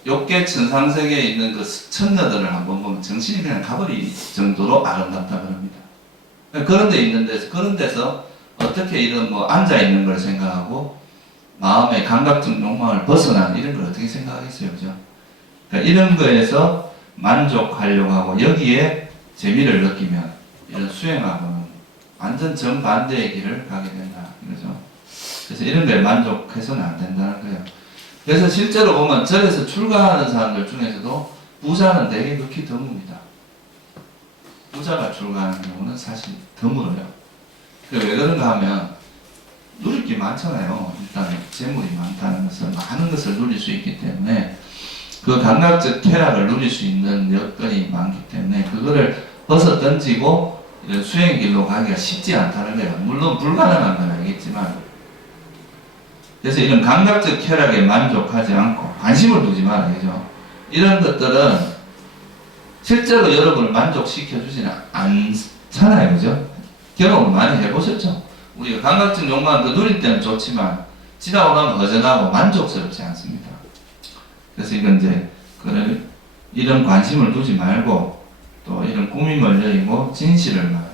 욕계 천상세계에 있는 천녀들을 한번 보면 정신이 그냥 가버릴 정도로 아름답다 그럽니다. 그런 데서 어떻게 이런 앉아있는 걸 생각하고 마음의 감각적 욕망을 벗어난 이런 걸 어떻게 생각하겠어요. 그죠? 그러니까 이런 거에서 만족하려고 하고 여기에 재미를 느끼면 이런 수행하고는 완전 정반대의 길을 가게 된다. 그죠? 그래서 이런 거에 만족해서는 안 된다는 거예요. 그래서 실제로 보면 절에서 출가하는 사람들 중에서도 부자는 되게 극히 드뭅니다. 부자가 출가하는 경우는 사실 드물어요. 왜 그런가 하면 누릴 게 많잖아요. 일단 재물이 많다는 것은 많은 것을 누릴 수 있기 때문에 그 감각적 쾌락을 누릴 수 있는 여건이 많기 때문에 그거를 벗어 던지고 이런 수행 길로 가기가 쉽지 않다는 거예요. 물론 불가능한 건 알겠지만 그래서 이런 감각적 쾌락에 만족하지 않고 관심을 두지 말아야죠. 이런 것들은 실제로 여러분을 만족시켜 주지는 않잖아요. 그죠? 경험을 많이 해보셨죠? 우리가 감각적 욕망을 누릴 때는 좋지만 지나고 나면 허전하고 만족스럽지 않습니다. 그래서 이건 이제 이런 관심을 두지 말고 또 이런 꾸밈을 여의고 진실을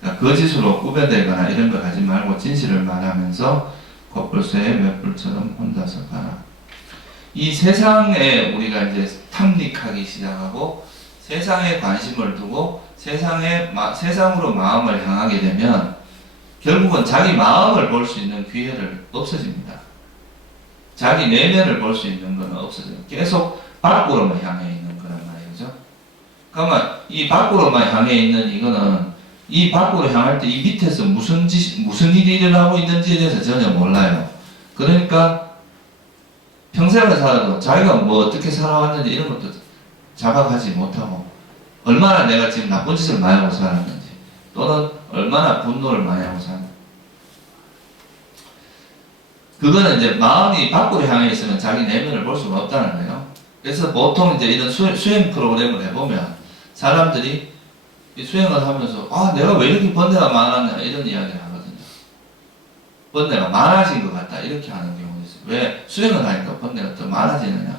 그러니까 거짓으로 꾸며대거나 이런 거 하지 말고 진실을 말하면서 겉불새의 맷불처럼 혼자서 가라. 이 세상에 우리가 이제 탐닉하기 시작하고 세상에 관심을 두고 세상으로 마음을 향하게 되면 결국은 자기 마음을 볼 수 있는 기회를 없어집니다. 자기 내면을 볼 수 있는 건 없어져요. 계속 밖으로만 향해 있는 거란 말이죠. 그러면 이 밖으로만 향해 있는 이거는 이 밖으로 향할 때 이 밑에서 무슨 일이 일어나고 있는지에 대해서 전혀 몰라요. 그러니까 평생을 살아도 자기가 뭐 어떻게 살아왔는지 이런 것도 자각하지 못하고 얼마나 내가 지금 나쁜 짓을 많이 하고 살았는지 또는 얼마나 분노를 많이 하고 살았는지 그거는 이제 마음이 밖으로 향해 있으면 자기 내면을 볼 수가 없다는 거예요. 그래서 보통 이제 이런 수행 프로그램을 해보면 사람들이 이 수행을 하면서 내가 왜 이렇게 번뇌가 많았냐 이런 이야기를 하거든요. 번뇌가 많아진 것 같다 이렇게 하는 경우가 있어요. 왜 수행을 하니까 번뇌가 더 많아지느냐.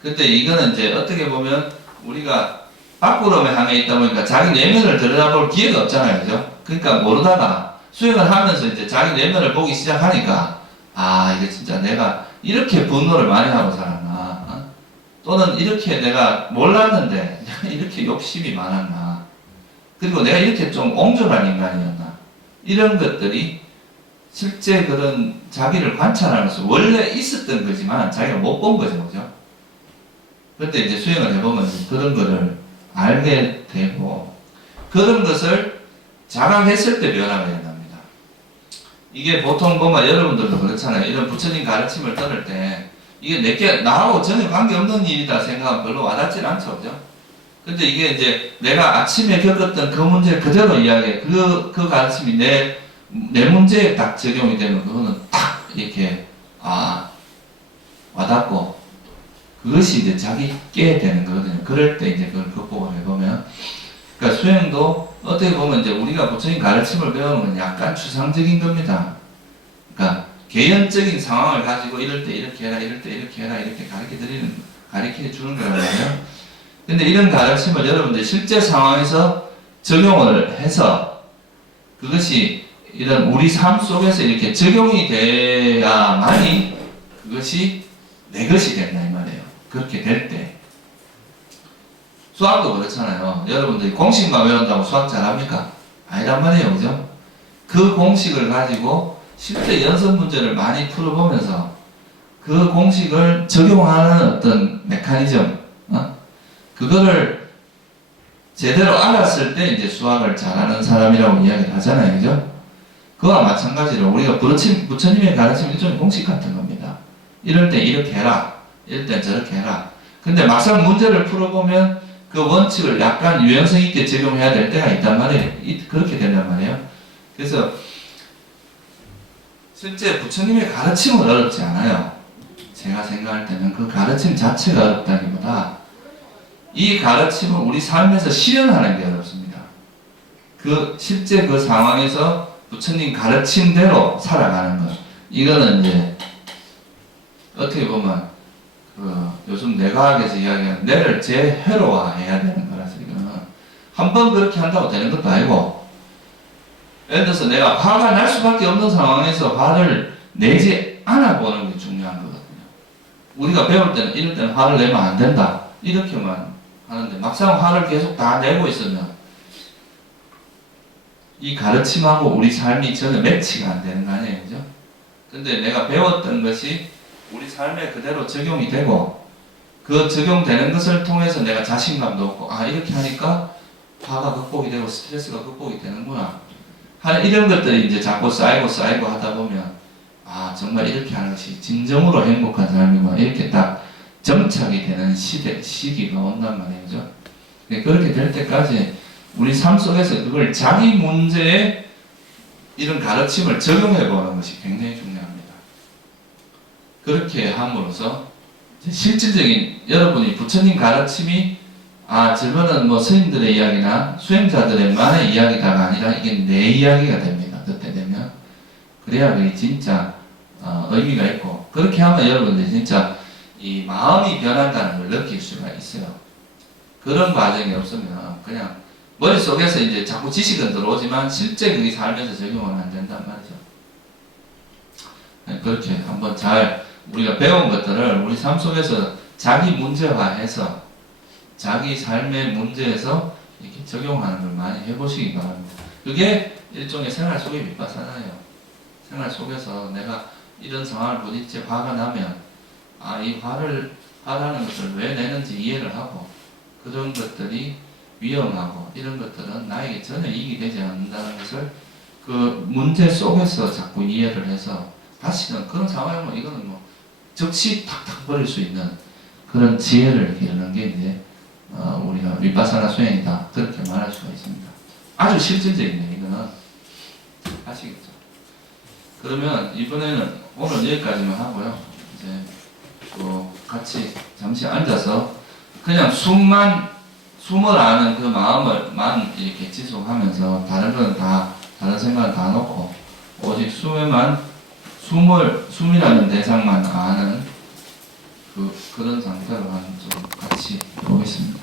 근데 이거는 이제 어떻게 보면 우리가 밖으로만 향해 있다 보니까 자기 내면을 들여다볼 기회가 없잖아요. 그죠? 그러니까 모르다가 수행을 하면서 이제 자기 내면을 보기 시작하니까 이게 진짜 내가 이렇게 분노를 많이 하고 살았나 또는 이렇게 내가 몰랐는데 이렇게 욕심이 많았나 그리고 내가 이렇게 좀 옹졸한 인간이었나 이런 것들이 실제 그런 자기를 관찰하면서 원래 있었던 거지만 자기가 못 본 거죠. 그죠? 그런데 이제 수행을 해보면 그런 거를 알게 되고 그런 것을 자각했을 때 변화가 된답니다. 이게 보통 보면 여러분들도 그렇잖아요. 이런 부처님 가르침을 들을 때 이게 내게 나하고 전혀 관계없는 일이다 생각하면 별로 와닿질 않죠. 그죠? 근데 이게 이제 내가 아침에 겪었던 그 문제를 그대로 이야기해. 그 가르침이 내 문제에 딱 적용이 되면 그거는 딱 이렇게 와닿고 그것이 이제 자기 깨 되는 거거든요. 그럴 때 이제 그걸 극복을 해보면 그러니까 수행도 어떻게 보면 이제 우리가 부처님 가르침을 배우는 건 약간 추상적인 겁니다. 그러니까 개연적인 상황을 가지고 이럴 때 이렇게 해라, 이럴 때 이렇게 해라, 이렇게 가르쳐 주는 거란 말이에요. 근데 이런 가르침을 여러분들 실제 상황에서 적용을 해서 그것이 이런 우리 삶 속에서 이렇게 적용이 돼야만이 그것이 내 것이 된다 이 말이에요. 그렇게 될 때 수학도 그렇잖아요. 여러분들이 공식만 외운다고 수학 잘합니까? 아니란 말이에요. 그죠? 그 공식을 가지고 실제 연습 문제를 많이 풀어보면서 그 공식을 적용하는 어떤 메커니즘 그거를 제대로 알았을 때 이제 수학을 잘하는 사람이라고 이야기를 하잖아요. 그죠? 그와 마찬가지로 우리가 부처님의 가르침 일종의 공식 같은 겁니다. 이럴 때 이렇게 해라. 이럴 때 저렇게 해라. 근데 막상 문제를 풀어보면 그 원칙을 약간 유연성 있게 적용해야 될 때가 있단 말이에요. 그렇게 된단 말이에요. 그래서 실제 부처님의 가르침은 어렵지 않아요. 제가 생각할 때는 그 가르침 자체가 어렵다기보다 이 가르침을 우리 삶에서 실현하는 게 어렵습니다. 실제 그 상황에서 부처님 가르침대로 살아가는 것. 이거는 이제 어떻게 보면 요즘 뇌과학에서 이야기하는 뇌를 재회로화해야 되는 거라서 이거는 한번 그렇게 한다고 되는 것도 아니고 예를 들어서 내가 화가 날 수밖에 없는 상황에서 화를 내지 않아 보는 게 중요한 거거든요. 우리가 배울 때는 이럴 때는 화를 내면 안 된다 이렇게만 하는데 막상 화를 계속 다 내고 있으면 이 가르침하고 우리 삶이 전혀 매치가 안 되는 거 아니에요. 그죠? 근데 내가 배웠던 것이 우리 삶에 그대로 적용이 되고 그 적용되는 것을 통해서 내가 자신감도 얻고 이렇게 하니까 화가 극복이 되고 스트레스가 극복이 되는구나 하는 이런 것들이 이제 자꾸 쌓이고 하다 보면 정말 이렇게 하는 것이 진정으로 행복한 삶이구나 이렇게 딱 정착이 되는 시기가 온단 말이죠. 그렇게 될 때까지 우리 삶 속에서 그걸 자기 문제에 이런 가르침을 적용해 보는 것이 굉장히 중요합니다. 그렇게 함으로써 실질적인 여러분이 부처님 가르침이 저거는 뭐 스님들의 이야기나 수행자들의만의 이야기다가 아니라 이게 내 이야기가 됩니다. 그때 되면 그래야 그게 진짜 의미가 있고 그렇게 하면 여러분들이 진짜 이 마음이 변한다는 걸 느낄 수가 있어요. 그런 과정이 없으면 그냥 머릿속에서 이제 자꾸 지식은 들어오지만 실제 그게 삶에서 적용은 안 된단 말이죠. 그렇게 한번 잘 우리가 배운 것들을 우리 삶 속에서 자기 문제화해서 자기 삶의 문제에서 이렇게 적용하는 걸 많이 해보시기 바랍니다. 그게 일종의 생활 속의 윗바사나예요. 생활 속에서 내가 이런 상황을 부딪혀 화가 나면 이 화라는 것을 왜 내는지 이해를 하고 그런 것들이 위험하고 이런 것들은 나에게 전혀 이익이 되지 않는다는 것을 그 문제 속에서 자꾸 이해를 해서 다시는 그런 상황이면 이거는 뭐 즉시 탁탁 버릴 수 있는 그런 지혜를 기르는 게 이제 우리가 윗바사나 수행이다 그렇게 말할 수가 있습니다. 아주 실질적이네 이거는. 아시겠죠? 그러면 이번에는 오늘 여기까지만 하고요. 이제 또 같이 잠시 앉아서 그냥 숨을 아는 그 마음을만 이렇게 지속하면서 다른 건 다른 생각은 다 놓고 오직 숨이라는 대상만 아는 그런 상태로 좀 같이 보겠습니다.